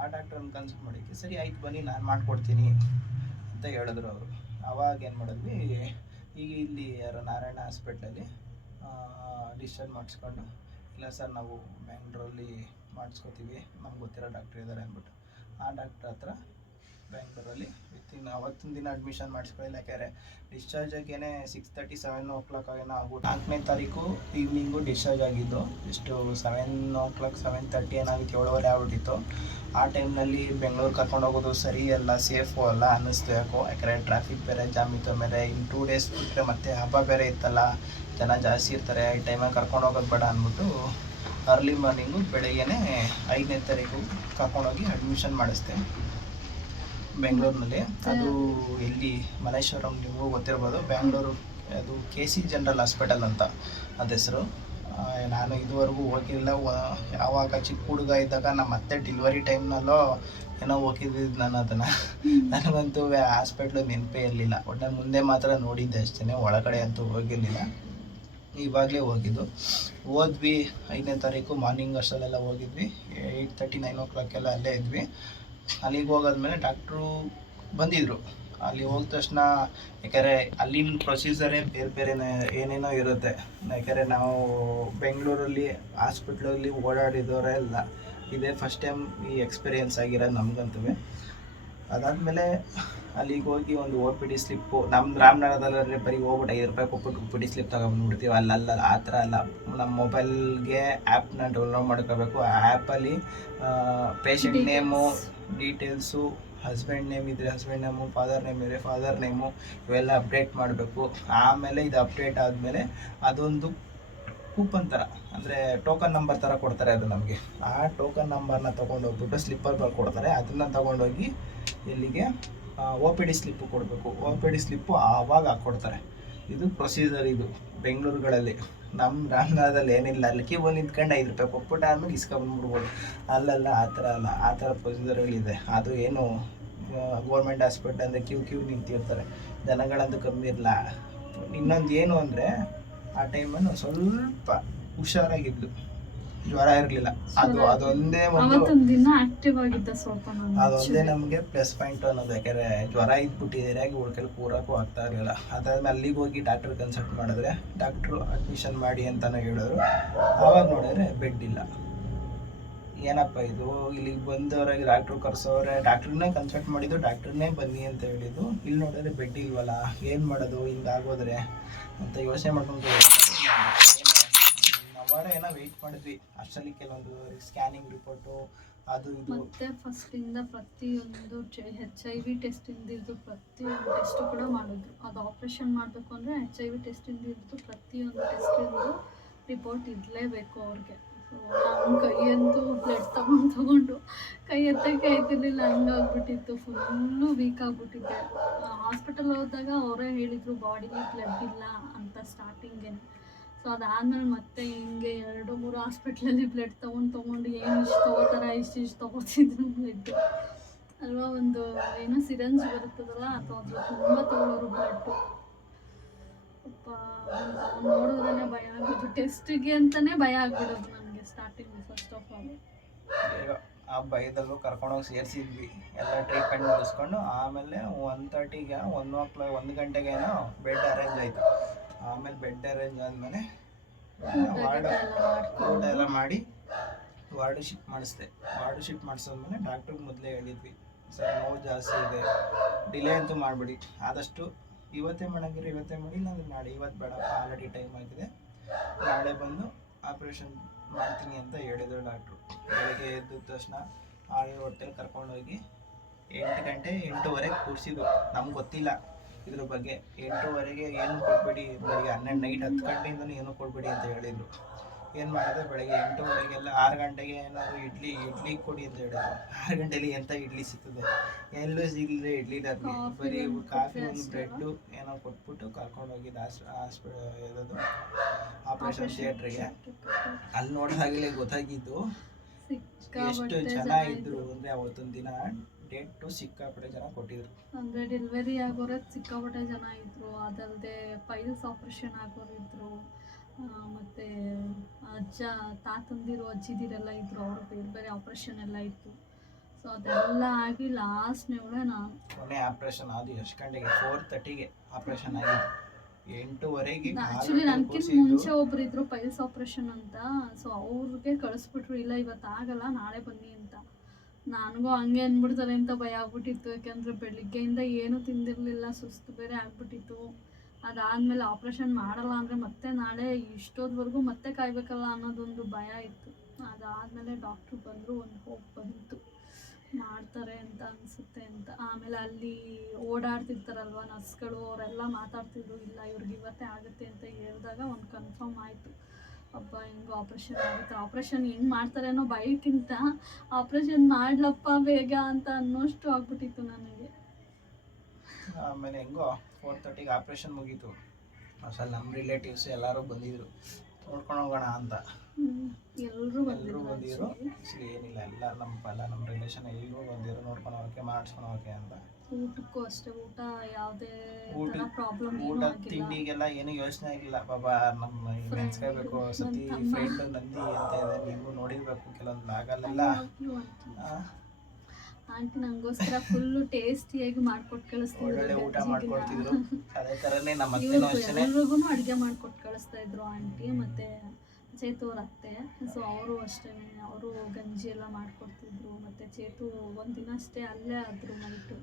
ಆ ಡಾಕ್ಟ್ರನ್ನ ಕನ್ಸಲ್ಟ್ ಮಾಡಿದ್ವಿ ಸರಿ, ಆಯ್ತು, ಬನ್ನಿ, ನಾನು ಮಾಡಿಕೊಡ್ತೀನಿ ಅಂತ ಹೇಳಿದ್ರು ಅವರು. ಅವಾಗ ಏನು ಮಾಡಿದ್ವಿ? ಈಗ ಇಲ್ಲಿ ಯಾರು, ನಾರಾಯಣ ಹಾಸ್ಪಿಟ್ಲಲ್ಲಿ ಡಿಸ್ಚಾರ್ಜ್ ಮಾಡಿಸ್ಕೊಂಡು, ಇಲ್ಲ ಸರ್, ನಾವು ಬ್ಯಾಂಗ್ಳೂರಲ್ಲಿ ಮಾಡಿಸ್ಕೋತೀವಿ. ನಮ್ಗೆ ಗೊತ್ತಿರೋ ಡಾಕ್ಟ್ರ್ ಇದ್ದಾರೆ ಅಂದ್ಬಿಟ್ಟು, ಆ ಡಾಕ್ಟ್ರ್ ಹತ್ರ ಬ್ಯಾಂಗ್ಳೂರಲ್ಲಿ. ವಿತಿನ್ ಅವತ್ತಿನ ದಿನ ಅಡ್ಮಿಷನ್ ಮಾಡಿಸ್ಕೊಳ್ಳಿಲ್ಲ. ಯಾಕೆಂದರೆ ಡಿಸ್ಚಾರ್ಜ್ ಆಗೇನೆ six thirty seven o'clock ಆಗೇನೋ ಆಗ್ಬಿಟ್ಟು ನಾಲ್ಕನೇ ತಾರೀಕು ಈವ್ನಿಂಗು ಡಿಸ್ಚಾರ್ಜ್ ಆಗಿದ್ದು ಎಷ್ಟು seven o'clock seven thirty ಏನಾಗಿತ್ತು ಏಳುವರೆ ಆಗ್ಬಿಟ್ಟಿತ್ತು. ಆ ಟೈಮ್ನಲ್ಲಿ ಬೆಂಗಳೂರು ಕರ್ಕೊಂಡು ಹೋಗೋದು ಸರಿ ಅಲ್ಲ ಸೇಫು ಅಲ್ಲ ಅನ್ನಿಸ್ತು ಯಾಕೋ. ಯಾಕಂದರೆ ಟ್ರಾಫಿಕ್ ಬೇರೆ, ಜಾಮ್ ಇತ್ತು ಮೇಲೆ ಇನ್ನು ಟೂ ಡೇಸ್ ಬಿಟ್ಟರೆ ಮತ್ತೆ ಹಬ್ಬ ಬೇರೆ ಇತ್ತಲ್ಲ, ಜನ ಜಾಸ್ತಿ ಇರ್ತಾರೆ, ಈ ಟೈಮಲ್ಲಿ ಕರ್ಕೊಂಡು ಹೋಗೋದು ಬೇಡ ಅಂದ್ಬಿಟ್ಟು ಅರ್ಲಿ ಮಾರ್ನಿಂಗು ಬೆಳಗ್ಗೆನೇ ಐದನೇ ತಾರೀಕು ಕರ್ಕೊಂಡೋಗಿ ಅಡ್ಮಿಷನ್ ಮಾಡಿಸ್ದೆ. ಬೆಂಗಳೂರಿನಲ್ಲಿ. ಅದು ಎಲ್ಲಿ ಮಲ್ಲೇಶ್ವರಂ ನಿಮಗೂ ಗೊತ್ತಿರ್ಬೋದು. ಬ್ಯಾಂಗ್ಳೂರು ಅದು ಕೆ ಸಿ ಜನರಲ್ ಹಾಸ್ಪಿಟಲ್ ಅಂತ ಅದ ಹೆಸರು. ನಾನು ಇದುವರೆಗೂ ಹೋಗಿಲ್ಲ. ಯಾವಾಗ ಚಿಕ್ಕ ಹುಡುಗ ಇದ್ದಾಗ ನಮ್ಮ ಅತ್ತೆ ಡಿಲಿವರಿ ಟೈಮ್ನಲ್ಲೋ ಏನೋ ಹೋಗಿದ್ದಿದ್ದು ನಾನು ಅದನ್ನು. ನನಗಂತೂ ಹಾಸ್ಪಿಟ್ಲು ನೆನಪೇ ಇರಲಿಲ್ಲ. ಒಟ್ಟು ಮುಂದೆ ಮಾತ್ರ ನೋಡಿದ್ದೆ ಅಷ್ಟೇ ಒಳಗಡೆ ಅಂತೂ ಹೋಗಿರಲಿಲ್ಲ. ಇವಾಗಲೇ ಹೋಗಿದ್ದು. ಹೋದ್ವಿ ಐದನೇ ತಾರೀಕು ಮಾರ್ನಿಂಗ್ ಅಷ್ಟಲ್ಲೆಲ್ಲ ಹೋಗಿದ್ವಿ. ಏಯ್ಟ್ ತರ್ಟಿ ನೈನ್ ಓ ಕ್ಲಾಕೆಲ್ಲ ಅಲ್ಲೇ ಇದ್ವಿ. ಅಲ್ಲಿಗೆ ಹೋಗಾದ್ಮೇಲೆ ಡಾಕ್ಟ್ರು ಬಂದಿದ್ದರು ಅಲ್ಲಿ ಹೋದ ತಕ್ಷಣ ಯಾಕಂದರೆ ಅಲ್ಲಿನ ಪ್ರೊಸೀಜರೇ ಬೇರೆ ಬೇರೆ ಏನೇನೋ ಇರುತ್ತೆ. ಯಾಕಂದರೆ ನಾವು ಬೆಂಗಳೂರಲ್ಲಿ ಹಾಸ್ಪಿಟ್ಲಲ್ಲಿ ಓಡಾಡಿದವರೇ ಇಲ್ಲ ಇದೇ ಫಸ್ಟ್ ಟೈಮ್ ಈ ಎಕ್ಸ್ಪೀರಿಯೆನ್ಸ್ ಆಗಿರೋದು ನಮಗಂತೂ. ಅದಾದಮೇಲೆ ಅಲ್ಲಿಗೆ ಹೋಗಿ ಒಂದು ಓ ಪಿ ಡಿ ಸ್ಲಿಪ್ಪು ನಮ್ಮ ರಾಮನಗರದಲ್ಲಿ ಬರೀ ಹೋಗ್ಬಿಟ್ಟು ಐದು ರೂಪಾಯಿ ಕೊಟ್ಬಿಟ್ಟು ಓ ಪಿ ಡಿ ಸ್ಲಿಪ್ ತಗೊಂಡ್ಬಿಡ್ತೀವಿ ಅಲ್ಲಲ್ಲ ಆ ಥರ ಅಲ್ಲ. ನಮ್ಮ ಮೊಬೈಲ್ಗೆ ಆ್ಯಪ್ನ ಡೌನ್ಲೋಡ್ ಮಾಡ್ಕೋಬೇಕು. ಆ ಆ್ಯಪಲ್ಲಿ patient name details husband name ಇದ್ದರೆ ಹಸ್ಬೆಂಡ್ ನೇಮು ಫಾದರ್ ನೇಮ್ ಇದ್ದರೆ ಫಾದರ್ ನೇಮು ಇವೆಲ್ಲ ಅಪ್ಡೇಟ್ ಮಾಡಬೇಕು. ಆಮೇಲೆ ಇದು ಅಪ್ಡೇಟ್ ಆದಮೇಲೆ ಅದೊಂದು ಕೂಪನ್ ಥರ ಅಂದರೆ ಟೋಕನ್ ನಂಬರ್ ಥರ ಕೊಡ್ತಾರೆ ಅದು ನಮಗೆ. ಆ ಟೋಕನ್ ನಂಬರ್ನ ತೊಗೊಂಡೋಗ್ಬಿಟ್ಟು ಸ್ಲಿಪ್ಪರ್ ಬರ್ ಕೊಡ್ತಾರೆ. ಅದನ್ನು ತೊಗೊಂಡೋಗಿ ಇಲ್ಲಿಗೆ ಒ ಪಿ ಡಿ ಸ್ಲಿಪ್ಪು ಕೊಡಬೇಕು. ಒ ಪಿ ಡಿ ಸ್ಲಿಪ್ಪು ಆವಾಗ ಹಾಕ್ಕೊಡ್ತಾರೆ ಇದು ಪ್ರೊಸೀಜರ್ ಇದು. ಬೆಂಗಳೂರುಗಳಲ್ಲಿ. ನಮ್ಮ ರಾಮನಗರದಲ್ಲಿ ಏನಿಲ್ಲ, ಅಲ್ಲಿ ಕ್ಯೂ ಬಂದು ನಿಂತ್ಕೊಂಡು ಐದು ರೂಪಾಯಿ ಪಪ್ಪುಟ ಆದ್ಮೇಲೆ ಇಸ್ಕೊಂಬಿಡ್ಬೋದು ಅಲ್ಲಲ್ಲ, ಆ ಥರ ಅಲ್ಲ, ಆ ಥರ ಪ್ರೊಸೀಜರ್ಗಳಿದೆ ಅದು ಏನು ಗೌರ್ಮೆಂಟ್ ಹಾಸ್ಪಿಟಲ್ ಅಂದರೆ ಕ್ಯೂ ಕ್ಯೂ ನಿಂತಿರ್ತಾರೆ. ಜನಗಳಂತೂ ಕಮ್ಮಿ ಇರಲ್ಲ ಇನ್ನೊಂದು ಏನು ಅಂದರೆ, ಆ ಟೈಮನ್ನು ಸ್ವಲ್ಪ ಹುಷಾರಾಗಿದ್ಲು ಜ್ವರ ಇರಲಿಲ್ಲ. ಅದು ಅದೊಂದೇ ಒಂದು
ದಿನ ಆಕ್ಟಿವ್ ಆಗಿದ್ದ ಸ್ವಲ್ಪ ನಾನು
ಅದೊಂದೇ ನಮಗೆ ಪ್ಲಸ್ ಪಾಯಿಂಟ್ ಅನ್ನೋದು. ಯಾಕಂದರೆ ಜ್ವರ ಇದ್ಬಿಟ್ಟಿದ್ದಾರೆ ಉಳ್ಕೆಲ್ಲ ಕೂರಕ್ಕೂ ಆಗ್ತಾ ಇರಲಿಲ್ಲ. ಅದಾದ್ಮೇಲೆ ಅಲ್ಲಿಗೆ ಹೋಗಿ ಡಾಕ್ಟರ್ ಕನ್ಸಲ್ಟ್ ಮಾಡಿದ್ರೆ ಡಾಕ್ಟ್ರು ಅಡ್ಮಿಷನ್ ಮಾಡಿ ಅಂತಾನೆ ಹೇಳಿದ್ರು. ಅವಾಗ ನೋಡಿದ್ರೆ ಬೆಡ್ ಇಲ್ಲ. ಏನಪ್ಪ ಇದು? ಇಲ್ಲಿಗೆ ಬಂದವರಾಗಿ ಡಾಕ್ಟ್ರು ಕರ್ಸೋರೆ ಡಾಕ್ಟ್ರನ್ನೇ ಕನ್ಸಲ್ಟ್ ಮಾಡಿದ್ದು ಡಾಕ್ಟ್ರನ್ನೇ ಬನ್ನಿ ಅಂತ ಹೇಳಿದ್ದು. ಇಲ್ಲಿ ನೋಡಿದ್ರೆ ಬೆಡ್ ಇಲ್ವಲ್ಲ? ಏನು ಮಾಡೋದು? ಹಿಂಗಾಗೋದ್ರೆ ಅಂತ ಯೋಚನೆ ಮಾಡ್ಕೊಂಡು ಅವಾರ ಏನೋ ವೇಟ್ ಮಾಡಿದ್ವಿ. ಅಷ್ಟರಲ್ಲಿ ಕೆಲವೊಂದು ಸ್ಕ್ಯಾನಿಂಗ್ ರಿಪೋರ್ಟು ಅದು ಇದು.
ಮತ್ತೆ ಇಂದ ಪ್ರತಿಯೊಂದು ಹೆಚ್ ಐ ವಿ ಟೆಸ್ಟ್ ಇಂದಿದ್ದು ಪ್ರತಿಯೊಂದು ಟೆಸ್ಟ್ ಕೂಡ ಮಾಡಿದ್ರು. ಅದು ಆಪರೇಷನ್ ಮಾಡಬೇಕು ಅಂದರೆ ಹೆಚ್ ಐ ವಿ ಟೆಸ್ಟ್ ಇಂದಿದ್ದು ಪ್ರತಿಯೊಂದು ಟೆಸ್ಟ್ ಇಂದು ರಿಪೋರ್ಟ್ ಇರಲೇಬೇಕು ಅವ್ರಿಗೆ. ನಮ್ಮ ಕೈಯಂತೂ ಬ್ಲಡ್ ತಗೊಂಡು ತಗೊಂಡು ಕೈ ಎತ್ತಕ್ಕೆ ಆಯ್ತಿರ್ಲಿಲ್ಲ, ಹಂಗಾಗ್ಬಿಟ್ಟಿತ್ತು. ಫುಲ್ಲು ವೀಕ್ ಆಗಿಬಿಟ್ಟಿದ್ದೆ ಹಾಸ್ಪಿಟಲ್ ಹೋದಾಗ ಅವರೇ ಹೇಳಿದ್ರು ಬಾಡಿಲಿ ಬ್ಲಡ್ ಇಲ್ಲ ಅಂತ ಸ್ಟಾರ್ಟಿಂಗೇ ಸೊ ಅದಾದ್ಮೇಲೆ ಮತ್ತೆ ಹಿಂಗೆ ಎರಡು, ಮೂರು ಹಾಸ್ಪಿಟ್ಲಲ್ಲಿ ಬ್ಲಡ್ ತೊಗೊಂಡು ತೊಗೊಂಡು ಏನು ಇಷ್ಟು ತೊಗೋತಾರ ಇಷ್ಟು ಇಷ್ಟು ತೊಗೋತಿದ್ರು ಬ್ಲಡ್ ಅಲ್ವಾ ಒಂದು ಏನೋ ಸಿರಂಜ್ ಬರುತ್ತದಲ್ಲ ಅಥವಾ ಅದ್ರ ತುಂಬ ತೊಗೊಳೋರು ಬ್ಲಡ್ಡು ಅಪ್ಪ ನೋಡೋದನ್ನೇ ನೋಡೋದೇ ಭಯ ಆಗೋದು ಟೆಸ್ಟಿಗೆ ಅಂತಲೇ ಭಯ ಆಗ್ಬಿಡೋದು ನನಗೆ ಸ್ಟಾರ್ಟಿಂಗ್ ಫಸ್ಟ್ ಆಫ್ ಆಲ್
ಆ ಭಯದಲ್ಲೂ ಕರ್ಕೊಂಡೋಗಿ ಸೇರಿಸಿದ್ವಿ. ಎಲ್ಲ ಟ್ರೀಟ್ಮೆಂಟ್ ಮುಗಿಸ್ಕೊಂಡು ಆಮೇಲೆ ಒನ್ ತರ್ಟಿಗೆ ಒನ್ ಓ ಕ್ಲಾಕ್ ಒಂದು ಗಂಟೆಗೇನೋ ಬೆಡ್ ಅರೇಂಜ್ ಆಯಿತು. ಆಮೇಲೆ ಬೆಡ್ ಅರೇಂಜ್ ಆದಮೇಲೆ ವಾರ್ಡ್ ಊಟ ಎಲ್ಲ ಮಾಡಿ ವಾರ್ಡ್ ಶಿಫ್ಟ್ ಮಾಡಿಸ್ದೆ. ವಾರ್ಡ್ ಶಿಫ್ಟ್ ಮಾಡಿಸಿದ್ಮೇಲೆ ಡಾಕ್ಟ್ರಿಗೆ ಮೊದಲೇ ಹೇಳಿದ್ವಿ ಸರ್ ನೋವು ಜಾಸ್ತಿ ಇದೆ ಡಿಲೇ ಅಂತೂ ಮಾಡಿಬಿಡಿ. ಆದಷ್ಟು ಇವತ್ತೇ ಮಾಡಂಗಿರಿ ಇವತ್ತೇ ಮಾಡಿ ನಾನು ನಾಳೆ ಇವತ್ತು ಬೇಡಪ್ಪ ಆಲ್ರೆಡಿ ಟೈಮ್ ಆಗಿದೆ. ನಾಳೆ ಬಂದು ಆಪ್ರೇಷನ್ ಮಾಡ್ತೀನಿ ಅಂತ ಹೇಳಿದ್ರು ಡಾಕ್ಟ್ರು ಬೆಳಗ್ಗೆ ಎದ್ದ ತಕ್ಷಣ ಆಳು ಹೊಟ್ಟೆಲಿ ಕರ್ಕೊಂಡೋಗಿ ಎಂಟು ಗಂಟೆ ಎಂಟೂವರೆಗೆ ಕೂರಿಸಿದ್ರು. ನಮ್ಗೆ ಗೊತ್ತಿಲ್ಲ. ಇದ್ರ ಬಗ್ಗೆ ಎಂಟೂವರೆಗೆ ಏನು ಕೊಡಬೇಡಿ? ಬೆಳಿಗ್ಗೆ ಹನ್ನೆರಡು ನೈಟ್ ಹತ್ತು ಗಂಟೆಯಿಂದನೂ ಏನು ಕೊಡಬೇಡಿ ಅಂತ ಹೇಳಿದರು. ಏನು ಮಾಡಿದೆ ಬೆಳಗ್ಗೆ ಎಂಟೂವರೆಗೆಲ್ಲ ಆರು ಗಂಟೆಗೆ ಏನಾದ್ರು ಇಡ್ಲಿ ಇಡ್ಲಿ ಕೊಡಿ ಅಂತ ಹೇಳಿದ್ರು. ಆರು ಗಂಟೆಲಿ ಎಂಥ ಇಡ್ಲಿ ಸಿಗ್ತದೆ? ಎಲ್ಲೂ ಸಿಗಲಿಲ್ಲ ಇಡ್ಲಿ
Coffee
ಬರೀ ಕಾಫಿ ಒಂದು ಬ್ರೆಡ್ಡು ಏನೋ ಕೊಟ್ಬಿಟ್ಟು ಕರ್ಕೊಂಡೋಗಿದ್ದು ಆಸ್ಪ ಎಲ್ಲದು ಆಪ್ರೇಷನ್ ಥಿಯೇಟ್ರಿಗೆ ಅಲ್ಲಿ ನೋಡಿದಾಗಲೇ ಗೊತ್ತಾಗಿದ್ದು. ಎಷ್ಟು ಜನ ಇದ್ರು ಅಂದ್ರೆ ಅವತ್ತೊಂದು ದಿನ ಡೇಟು ಸಿಕ್ಕಾಪಟ್ಟೆ ಜನ ಕೊಟ್ಟಿದ್ರು.
ಅಂದರೆ ಡೆಲಿವರಿ ಆಗೋರೆ ಸಿಕ್ಕಾಪಟ್ಟೆ ಜನ ಇದ್ರು. ಅದಲ್ಲದೆ ಪೈಲ್ಸ್ ಆಪರೇಷನ್ ಆಗೋರು ಇದ್ದರು ಮತ್ತು ಅಜ್ಜ ತಾತಂದಿರು ಅಜ್ಜಿದಿರೆಲ್ಲ ಇದ್ರು. ಅವರು ಬೇರೆ ಬೇರೆ ಆಪರೇಷನ್ ಎಲ್ಲ ಇತ್ತು. ಸೊ ಅದೆಲ್ಲ ಆಗಿ ಲಾಸ್ಟ್ನೇ ನಾನು
ಕೊನೆ ಆಪ್ರೇಷನ್ ಎಷ್ಟು ಗಂಟೆಗೆ ಫೋರ್ ತರ್ಟಿಗೆ ಆಪ್ರೇಷನ್ ಆಗಿ ಎಂಟೂವರೆಗೆ
ಆಕ್ಚುಲಿ ನನಗಿಂತ ಮುಂಚೆ ಒಬ್ರು ಇದ್ರು ಪೈಲ್ಸ್ ಆಪರೇಷನ್ ಅಂತ. ಸೊ ಅವ್ರಿಗೆ ಕಳಿಸ್ಬಿಟ್ರು ಇಲ್ಲ ಇವತ್ತು ಆಗಲ್ಲ ನಾಳೆ ಬನ್ನಿ ನನಗೂ ಹಂಗೆ ಅಂದ್ಬಿಡ್ತಾರೆ ಅಂತ ಭಯ ಆಗ್ಬಿಟ್ಟಿತ್ತು. ಯಾಕೆಂದರೆ ಬೆಳಿಗ್ಗೆಯಿಂದ ಏನೂ ತಿಂದಿರಲಿಲ್ಲ, ಸುಸ್ತು ಬೇರೆ ಆಗ್ಬಿಟ್ಟಿತ್ತು. ಅದಾದಮೇಲೆ ಆಪ್ರೇಷನ್ ಮಾಡಲ್ಲ ಅಂದರೆ ಮತ್ತೆ ನಾಳೆ ಇಷ್ಟೊದ್ವರೆಗೂ ಮತ್ತೆ ಕಾಯಬೇಕಲ್ಲ ಅನ್ನೋದೊಂದು ಭಯ ಇತ್ತು. ಅದಾದಮೇಲೆ ಡಾಕ್ಟ್ರು ಬಂದರು, ಒಂದು ಹೋಪ್ ಬಂತು. ಮಾಡ್ತಾರೆ ಅಂತ ಅನಿಸುತ್ತೆ ಅಂತ. ಆಮೇಲೆ ಅಲ್ಲಿ ಓಡಾಡ್ತಿರ್ತಾರಲ್ವ ನರ್ಸ್ಗಳು, ಅವರೆಲ್ಲ ಮಾತಾಡ್ತಿದ್ರು, ಇಲ್ಲ, ಇವ್ರಿಗೆ ಇವತ್ತೇ ಆಗುತ್ತೆ ಅಂತ ಹೇಳಿದಾಗ ಒಂದು ಕನ್ಫರ್ಮ್ ಆಯಿತು. ಅಬ್ಬ ಹೆಂಗೋ ಆಪ್ರೇಷನ್ ಆಗುತ್ತೆ? ಆಪ್ರೇಷನ್ ಹೆಂಗ್ ಮಾಡ್ತಾರೆ ಅನ್ನೋ ಭಯಕ್ಕಿಂತ ಆಪ್ರೇಷನ್ ಮಾಡ್ಲಪ್ಪ ಬೇಗ ಅಂತ ಅನ್ನೋಷ್ಟು ಆಗ್ಬಿಟ್ಟಿತ್ತು ನನಗೆ.
ಆಮೇಲೆ ಹೆಂಗೋ ಫೋರ್ ತರ್ಟಿಗೆ ಆಪ್ರೇಷನ್ ಮುಗೀತು. ಅಸಲ್ ನಮ್ಮ ರಿಲೇಟಿವ್ಸ್ ಎಲ್ಲರೂ ಬಂದಿದ್ರು. ನೋಡ್ಕೊಂಡು ಹೋಗೋಣ ಅಂತ.
ಎಲ್ಲರೂ
ಎಲ್ಲರೂ
ಬಂದಿದ್ರು
ಏನಿಲ್ಲ ಎಲ್ಲ ನಮ್ಮ ಎಲ್ಲ ನಮ್ಮ ರಿಲೇಷನ್ ಎಲ್ಲರೂ ಬಂದಿದ್ರು. ನೋಡ್ಕೊಂಡು ಹೋಗಕ್ಕೆ ಮಾಡಿಸ್ಕೊಂಡು ಹೋಗಕ್ಕೆ ಅಂತ.
ಊಟಕ್ಕೂ ಅಷ್ಟೇ ಊಟ ಯಾವುದೇ
ಊಟ
ಪ್ರಾಬ್ಲಮ್
ಊಟ ತಿಂಡಿಗೆಲ್ಲ ಏನು ಯೋಚನೆ ಆಗಿಲ್ಲ. ಬಾಬಾ ನಮ್ಮ ನೆನ್ಸ್ಕೋಬೇಕು ಸತಿ ಫ್ರೆಂಡ್ ನಂದಿ ಅಂತ ಇದೆ ನೀವು ನೋಡಿರ್ಬೇಕು. ಕೆಲವೊಂದು ಆಗಲ್ಲ.
ಆಂಟಿ ನಂಗೋಸ್ಕರ ಫುಲ್ಲು ಟೇಸ್ಟಿಯಾಗಿ ಮಾಡ್ಕೊಟ್ಟು ಕಳಿಸ್ತಿದ್ರು
ಒಳ್ಳೆ ಊಟ. ಮಾಡ್ಕೊಡ್ತಿದ್ರು. ಅದೇ ತರನೇ ನಮ್ಮ ಅತ್ತೆನೂ
ಇವ್ರು
ಅಷ್ಟೇ
ಎಲ್ರಿಗೂ ಅಡುಗೆ ಮಾಡ್ಕೊಟ್ಟು ಕಳಿಸ್ತಾ ಇದ್ರು ಆಂಟಿ ಮತ್ತೆ ಚೇತು ಅವ್ರ ಅತ್ತೆ. ಸೊ ಅವರು ಅಷ್ಟೇ ಅವರು ಗಂಜಿ ಎಲ್ಲ ಮಾಡ್ಕೊಡ್ತಿದ್ರು. ಮತ್ತೆ ಚೇತು ಒಂದಿನ ಅಷ್ಟೇ ಅಲ್ಲೇ ಆದ್ರು ನೈಟು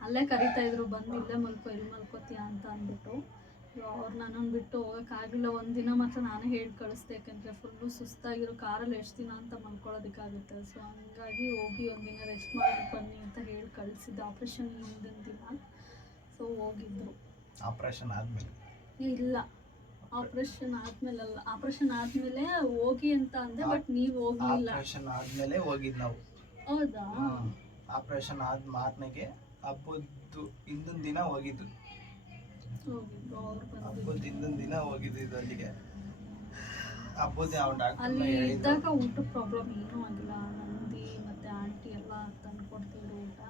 ಅಲ್ಲೇ ಕರಿತಾ ಇದ್ರು ಬಂದು ಇಲ್ಲೇ ಮಲ್ಕೋ ಇಲ್ಲಿ ಮಲ್ಕೋತೀಯ ಅಂತ ಅಂದ್ಬಿಟ್ಟು. ಅವ್ರು ನನ್ನನ್ನು ಬಿಟ್ಟು ಹೋಗೋಕ್ಕಾಗಲಿಲ್ಲ ಒಂದಿನ ಮಾತ್ರ ನಾನು ಹೇಳಿ ಕಳಿಸ್ದೆ ಯಾಕಂದರೆ ಫುಲ್ಲು ಸುಸ್ತಾಗಿರೋ ಕಾರಲ್ಲಿ ಎಷ್ಟು ದಿನ ಅಂತ ಮಲ್ಕೊಳ್ಳೋದಕ್ಕಾಗುತ್ತೆ ಸೊ ಹಂಗಾಗಿ ಹೋಗಿ ಒಂದಿನ ರೆಸ್ಟ್ ಮಾಡಿ ಬನ್ನಿ ಅಂತ ಹೇಳಿ ಕಳಿಸಿದ್ದೆ. ಆಪ್ರೇಷನ್ ಹಿಂದಿನ ದಿನ. ಸೊ ಹೋಗಿದ್ರು.
ಆಪ್ರೇಷನ್ ಆದಮೇಲೆ?
ಇಲ್ಲ. ಆಪ್ರೇಷನ್ ಆದ್ಮೇಲೆ ಅಲ್ಲ ಆಪ್ರೇಷನ್ ಆದ್ಮೇಲೆ ಹೋಗಿ ಅಂತ ಅಂದೆ ಬಟ್ ನೀವು ಹೋಗಿಲ್ಲ
ಆಪರೇಷನ್ ಆದ್ಮೇಲೆ ಹೋಗಿದ್ ನಾವು.
ಹೌದಾ?
ಆಪ್ರೇಷನ್ ಆದ ಮಾರನೆಗೆ ಹಬ್ಬದ್ದು ಹಿಂದಿನ ದಿನ ಹೋಗಿದ್ದು. ಹಬ್ಬದ ಹಿಂದಿನ ದಿನ ಹೋಗಿದ್ದು ಅಲ್ಲಿಗೆ. ಹಬ್ಬದ ಯಾವ ಡಾಕ್ಟರ್
ಅಲ್ಲಿ ಇದ್ದಾಗ ಪ್ರಾಬ್ಲಮ್ ಏನೂ ಆಗಿಲ್ಲ. ನಂದಿ ಮತ್ತೆ ಆಂಟಿ ಎಲ್ಲ ತಂದ್ಕೊಡ್ತಿದ್ರು ಊಟ.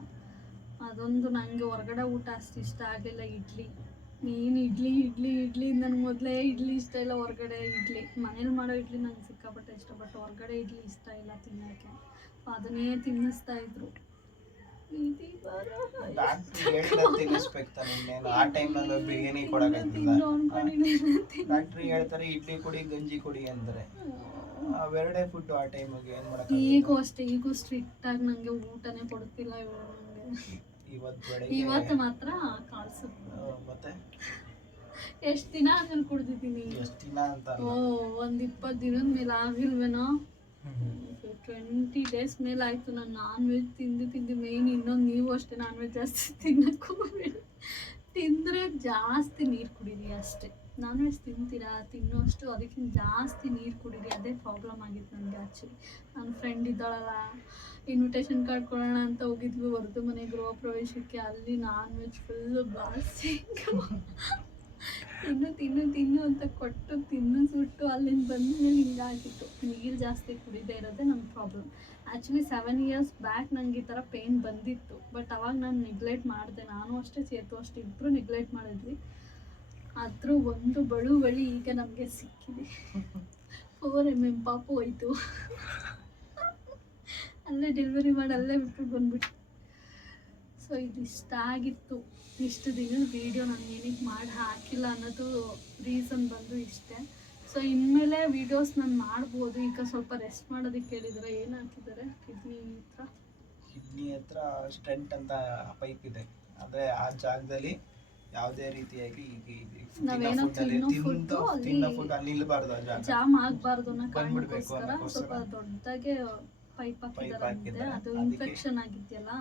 ಅದೊಂದು ನನಗೆ ಹೊರಗಡೆ ಊಟ ಅಷ್ಟು ಇಷ್ಟ ಆಗಲಿಲ್ಲ ಇಡ್ಲಿ. ನೀನು ಇಡ್ಲಿ ಇಡ್ಲಿ ಇಡ್ಲಿ ನನಗೆ ಮೊದಲೇ ಇಡ್ಲಿ ಇಷ್ಟ ಇಲ್ಲ ಹೊರಗಡೆ ಇಡ್ಲಿ. ಮನೇಲಿ ಮಾಡೋ ಇಡ್ಲಿ ನಂಗೆ ಸಿಕ್ಕಾಪಟ್ಟೆ ಇಷ್ಟ ಬಟ್ ಹೊರಗಡೆ ಇಡ್ಲಿ ಇಷ್ಟ ಇಲ್ಲ ತಿನ್ನೋಕ್ಕೆ. ಅದನ್ನೇ ತಿನ್ನಿಸ್ತಾ ಇದ್ರು.
ಆ ಟೈಮ್ನಲ್ಲಿ ಬಿರಿಯಾನಿ
ಅನ್ಕೊಂಡಿದ್ದೀನಿ
ಡಾಕ್ಟ್ರ್ ಹೇಳ್ತಾರೆ ಇಡ್ಲಿ ಕುಡಿ ಗಂಜಿ ಕೊಡಿ ಅಂದ್ರೆ. ಅವೆರಡೇ ಫುಡ್ ಆ ಟೈಮಿಗೆ ಏನು
ಈಗೂ ಅಷ್ಟೇ ಈಗೂ ಸ್ಟ್ರಿಕ್ಟ್ ಆಗಿ ನಂಗೆ ಊಟನೇ ಕೊಡ್ತಿಲ್ಲ
ಇವತ್ತು ಬೆಳಗ್ಗೆ
ಇವತ್ತು ಮಾತ್ರ
ಆ, ಮತ್ತೆ?
ಎಷ್ಟು ದಿನ ಆದ್ಮೇಲೆ ಕುಡ್ದಿದ್ದೀನಿ?
ಎಷ್ಟು ದಿನ ಅಂತ
ಓ ಒಂದ್ ಇಪ್ಪತ್ತು ದಿನದ ಮೇಲೆ ಆಗಿಲ್ವೇನೋ? ಟ್ವೆಂಟಿ ಡೇಸ್ ಮೇಲೆ ಆಯಿತು. ನಾನು ನಾನ್ ವೆಜ್ ತಿಂದು ತಿಂದು ಮೇಯ್ನ್ ಇನ್ನೊಂದು ನೀವು ಅಷ್ಟೇ ನಾನ್ ವೆಜ್ ಜಾಸ್ತಿ ತಿನ್ನಕ್ಕೂ ತಿಂದರೆ ಜಾಸ್ತಿ ನೀರು ಕುಡೀರಿ ಅಷ್ಟೇ. ನಾನ್ ವೆಜ್ ತಿಂತೀರಾ ತಿನ್ನೋಷ್ಟು ಅದಕ್ಕಿಂತ ಜಾಸ್ತಿ ನೀರು ಕುಡೀರಿ. ಅದೇ ಪ್ರಾಬ್ಲಮ್ ಆಗಿತ್ತು ನನಗೆ ಆ್ಯಕ್ಚುಲಿ ನನ್ನ ಫ್ರೆಂಡ್ ಇದ್ದಾಳಲ್ಲ. ಇನ್ವಿಟೇಷನ್ ಕಾರ್ಡ್ ಕೊಡೋಣ ಅಂತ ಹೋಗಿದ್ವಿ. ಹೊರದು ಮನೆ ಗೃಹ ಪ್ರವೇಶಕ್ಕೆ. ಅಲ್ಲಿ ನಾನ್ ವೆಜ್ ಫುಲ್ಲು ಬಾಸಿ ತಿನ್ನು ತಿನ್ನು ತಿನ್ನು ಅಂತ ಕೊಟ್ಟು ತಿನ್ನು ಸುಟ್ಟು ಅಲ್ಲಿಂದ ಬಂದ್ಮೇಲೆ ಹಿಂಗಾಗಿತ್ತು. ನೀರು ಜಾಸ್ತಿ ಕುಡಿದೇ ಇರೋದೆ ನಮ್ಮ problem actually seven years back ನಂಗೆ ಈ ಥರ ಪೇನ್ ಬಂದಿತ್ತು. ಬಟ್ ಅವಾಗ ನಾನು ನೆಗ್ಲೆಕ್ಟ್ ಮಾಡಿದೆ. ನಾನು ಅಷ್ಟೇ ಚೇತು ಅಷ್ಟು ಇಬ್ಬರು ನೆಗ್ಲೆಕ್ಟ್ ಮಾಡಿದ್ವಿ. ಆದರೂ ಒಂದು ಬಳು ಬಳಿ ಈಗ ನಮಗೆ ಸಿಕ್ಕಿದೆ. ಫೋರ್ ಎಂ ಎಂ ಪಾಪು ಹೋಯ್ತು. ಅಲ್ಲೇ ಡೆಲಿವರಿ ಮಾಡಿ ಅಲ್ಲೇ ಬಿಟ್ಟು ಬಂದ್ಬಿಟ್ಟು ಸೊ ಇದಿಷ್ಟ ಆಗಿತ್ತು. ಇಷ್ಟು ದಿನ ವೀಡಿಯೋ ನಾನು ಏನಕ್ಕೆ ಮಾಡಿ ಹಾಕಿಲ್ಲ ಅನ್ನೋದು ರೀಸನ್ ಬಂದು ಇಷ್ಟೇ. ಸೊ ಇನ್ಮೇಲೆ ವೀಡಿಯೋಸ್ ನಾನು ಮಾಡ್ಬೋದು. ಈಗ ಸ್ವಲ್ಪ ರೆಸ್ಟ್ ಮಾಡೋದಕ್ಕೆ ಹೇಳಿದ್ರೆ ಏನು ಹಾಕಿದ್ದಾರೆ? ಕಿಡ್ನಿ ಹತ್ರ?
ಕಿಡ್ನಿ ಹತ್ರ ಸ್ಟೆಂಟ್ ಅಂತ ಪೈಪ್ ಇದೆ. ಅಂದ್ರೆ ಆ ಜಾಗದಲ್ಲಿ ಯಾವುದೇ ರೀತಿಯಾಗಿ
ನಾವೇನೋ ತಿನ್ನೋ
ತಿನ್ನೋ ಫುಡ್ ಅಲ್ಲಿ ನಿಲ್ಬಾರ್ದು ಆ ಜಾಗ.
ಜಾಮ್ ಆಗಬಾರ್ದು ಅನ್ನೋ ಕಾರಣಕ್ಕೋಸ್ಕರ ಸ್ವಲ್ಪ ದೊಡ್ಡದಾಗೆ ಪೈಪ್
ಹಾಕಿದ್ದಾರೆ.
ಅದು ಇನ್ಫೆಕ್ಷನ್ ಆಗಿದೆಯಲ್ಲ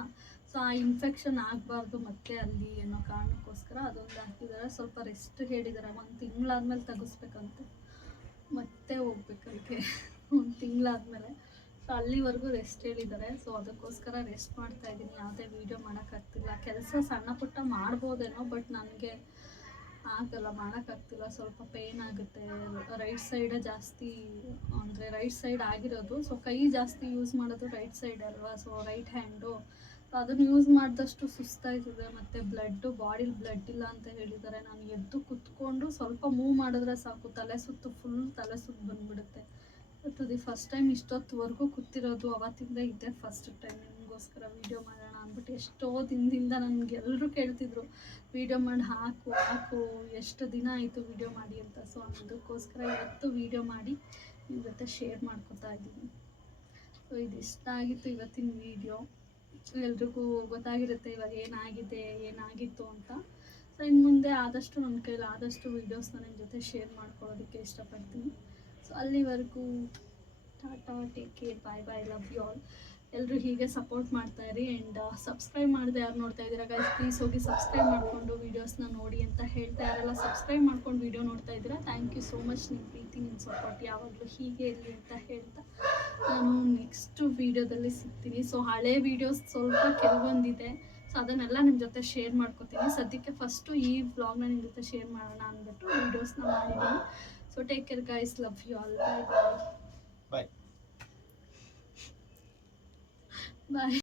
ಸೊ ಆ ಇನ್ಫೆಕ್ಷನ್ ಆಗಬಾರ್ದು ಮತ್ತೆ ಅಲ್ಲಿ ಅನ್ನೋ ಕಾರಣಕ್ಕೋಸ್ಕರ ಅದೊಂದು ಹಾಕಿದ್ದಾರೆ ಸ್ವಲ್ಪ ರೆಸ್ಟ್ ಹೇಳಿದ್ದಾರೆ ಒಂದು ತಿಂಗಳಾದ್ಮೇಲೆ ತೆಗಿಸ್ಬೇಕಂತೆ. ಮತ್ತೆ ಹೋಗ್ಬೇಕಂತೆ ಒಂದು ತಿಂಗಳಾದ್ಮೇಲೆ. ಸೊ ಅಲ್ಲಿವರೆಗೂ ರೆಸ್ಟ್ ಹೇಳಿದ್ದಾರೆ ಸೊ ಅದಕ್ಕೋಸ್ಕರ ರೆಸ್ಟ್ ಮಾಡ್ತಾ ಇದ್ದೀನಿ. ಯಾವುದೇ ವೀಡಿಯೋ ಮಾಡೋಕ್ಕಾಗ್ತಿಲ್ಲ. ಕೆಲಸ ಸಣ್ಣ ಪುಟ್ಟ ಮಾಡ್ಬೋದೇನೋ ಬಟ್ ನನಗೆ ಆಗಲ್ಲ. ಮಾಡೋಕ್ಕಾಗ್ತಿಲ್ಲ. ಸ್ವಲ್ಪ ಪೇನ್ ಆಗುತ್ತೆ. ರೈಟ್ ಸೈಡೇ ಜಾಸ್ತಿ, ಅಂದರೆ ರೈಟ್ ಸೈಡ್ ಆಗಿರೋದು. ಸೊ ಕೈ ಜಾಸ್ತಿ ಯೂಸ್ ಮಾಡೋದು ರೈಟ್ ಸೈಡ್ ಅಲ್ವಾ? ಸೊ ರೈಟ್ ಹ್ಯಾಂಡು ಅದನ್ನು ಯೂಸ್ ಮಾಡಿದಷ್ಟು ಸುಸ್ತಾಯ್ತದೆ, ಮತ್ತು ಬ್ಲಡ್ಡು ಬಾಡಿಲಿ ಬ್ಲಡ್ ಇಲ್ಲ ಅಂತ ಹೇಳಿದ್ದಾರೆ ನಾನು ಎದ್ದು ಕುತ್ಕೊಂಡು ಸ್ವಲ್ಪ ಮೂವ್ ಮಾಡಿದ್ರೆ ಸಾಕು, ತಲೆ ಸುತ್ತು ಫುಲ್ ತಲೆ ಸುತ್ತು ಬಂದ್ಬಿಡುತ್ತೆ. ಬಟ್ ಅದು ಫಸ್ಟ್ ಟೈಮ್ ಇಷ್ಟೊತ್ತುವರೆಗೂ ಕೂತಿರೋದು ಅವತ್ತಿಂದ ಇದೆ ಫಸ್ಟ್ ಟೈಮ್ ನಿಮಗೋಸ್ಕರ ವೀಡಿಯೋ ಮಾಡೋಣ ಅಂದ್ಬಿಟ್ಟು ಎಷ್ಟೋ ದಿನದಿಂದ ನನಗೆ ಎಲ್ಲರೂ ಕೇಳ್ತಿದ್ರು ವೀಡಿಯೋ ಮಾಡಿ, ಹಾಕು ಹಾಕು, ಎಷ್ಟು ದಿನ ಆಯಿತು ವೀಡಿಯೋ ಮಾಡಿ ಅಂತ. ಸೊ ಅದಕ್ಕೋಸ್ಕರ ಇವತ್ತು ವೀಡಿಯೋ ಮಾಡಿ ನಿಮ್ಮ ಜೊತೆ ಶೇರ್ ಮಾಡ್ಕೊತಾ ಇದ್ದೀನಿ. ಸೊ ಇದು ಇಷ್ಟ ಆಗಿತ್ತು ಇವತ್ತಿನ ವೀಡಿಯೋ ಎಲ್ರಿಗೂ ಗೊತ್ತಾಗಿರುತ್ತೆ ಇವಾಗ ಏನಾಗಿದೆ, ಏನಾಗಿತ್ತು ಅಂತ. ಸೊ ಇನ್ನು ಮುಂದೆ ಆದಷ್ಟು ನನ್ನ ಕೈಲಿ ಆದಷ್ಟು ವೀಡಿಯೋಸ್ನ ನಿಮ್ಮ ಜೊತೆ ಶೇರ್ ಮಾಡ್ಕೊಳ್ಳೋದಕ್ಕೆ ಇಷ್ಟಪಡ್ತೀನಿ. ಸೊ ಅಲ್ಲಿವರೆಗೂ tata take care bye bye love you all ಎಲ್ಲರೂ ಹೀಗೆ ಸಪೋರ್ಟ್ ಮಾಡ್ತಾ ಇರಿ ಆ್ಯಂಡ್ ಸಬ್ಸ್ಕ್ರೈಬ್ ಮಾಡದೆ ಯಾರು ನೋಡ್ತಾ ಇದ್ದೀರಾ ಗೈಸ್ ಪ್ಲೀಸ್ ಹೋಗಿ ಸಬ್ಸ್ಕ್ರೈಬ್ ಮಾಡಿಕೊಂಡು ವೀಡಿಯೋಸ್ನ ನೋಡಿ ಅಂತ ಹೇಳ್ತಾ ಇರಲ್ಲ. ಸಬ್ಸ್ಕ್ರೈಬ್ ಮಾಡ್ಕೊಂಡು ವೀಡಿಯೋ ನೋಡ್ತಾ ಇದ್ದೀರಾ? ಥ್ಯಾಂಕ್ ಯು ಸೋ ಮಚ್ ನಿಮ್ಮ ಪ್ರೀತಿ ನಿಮ್ಮ ಸಪೋರ್ಟ್ ಯಾವಾಗಲೂ ಹೀಗೆ ಇರಲಿ ಅಂತ ಹೇಳ್ತಾ ನಾನು ನೆಕ್ಸ್ಟ್ ವೀಡಿಯೋದಲ್ಲಿ ಸಿಗ್ತೀನಿ. ಸೊ ಹಳೆ ವೀಡಿಯೋಸ್ ಸ್ವಲ್ಪ ಕೆಲವೊಂದಿದೆ. ಸೊ ಅದನ್ನೆಲ್ಲ ನಿಮ್ಮ ಜೊತೆ ಶೇರ್ ಮಾಡ್ಕೊತೀನಿ. ಸದ್ಯಕ್ಕೆ ಫಸ್ಟು ಈ ವ್ಲಾಗ್ನ ನಿಮ್ಮ ಜೊತೆ ಶೇರ್ ಮಾಡೋಣ ಅಂದ್ಬಿಟ್ಟು ವೀಡಿಯೋಸ್ನ ಮಾಡಿದ್ದೀನಿ so take care guys love you all bye bye
bye
bye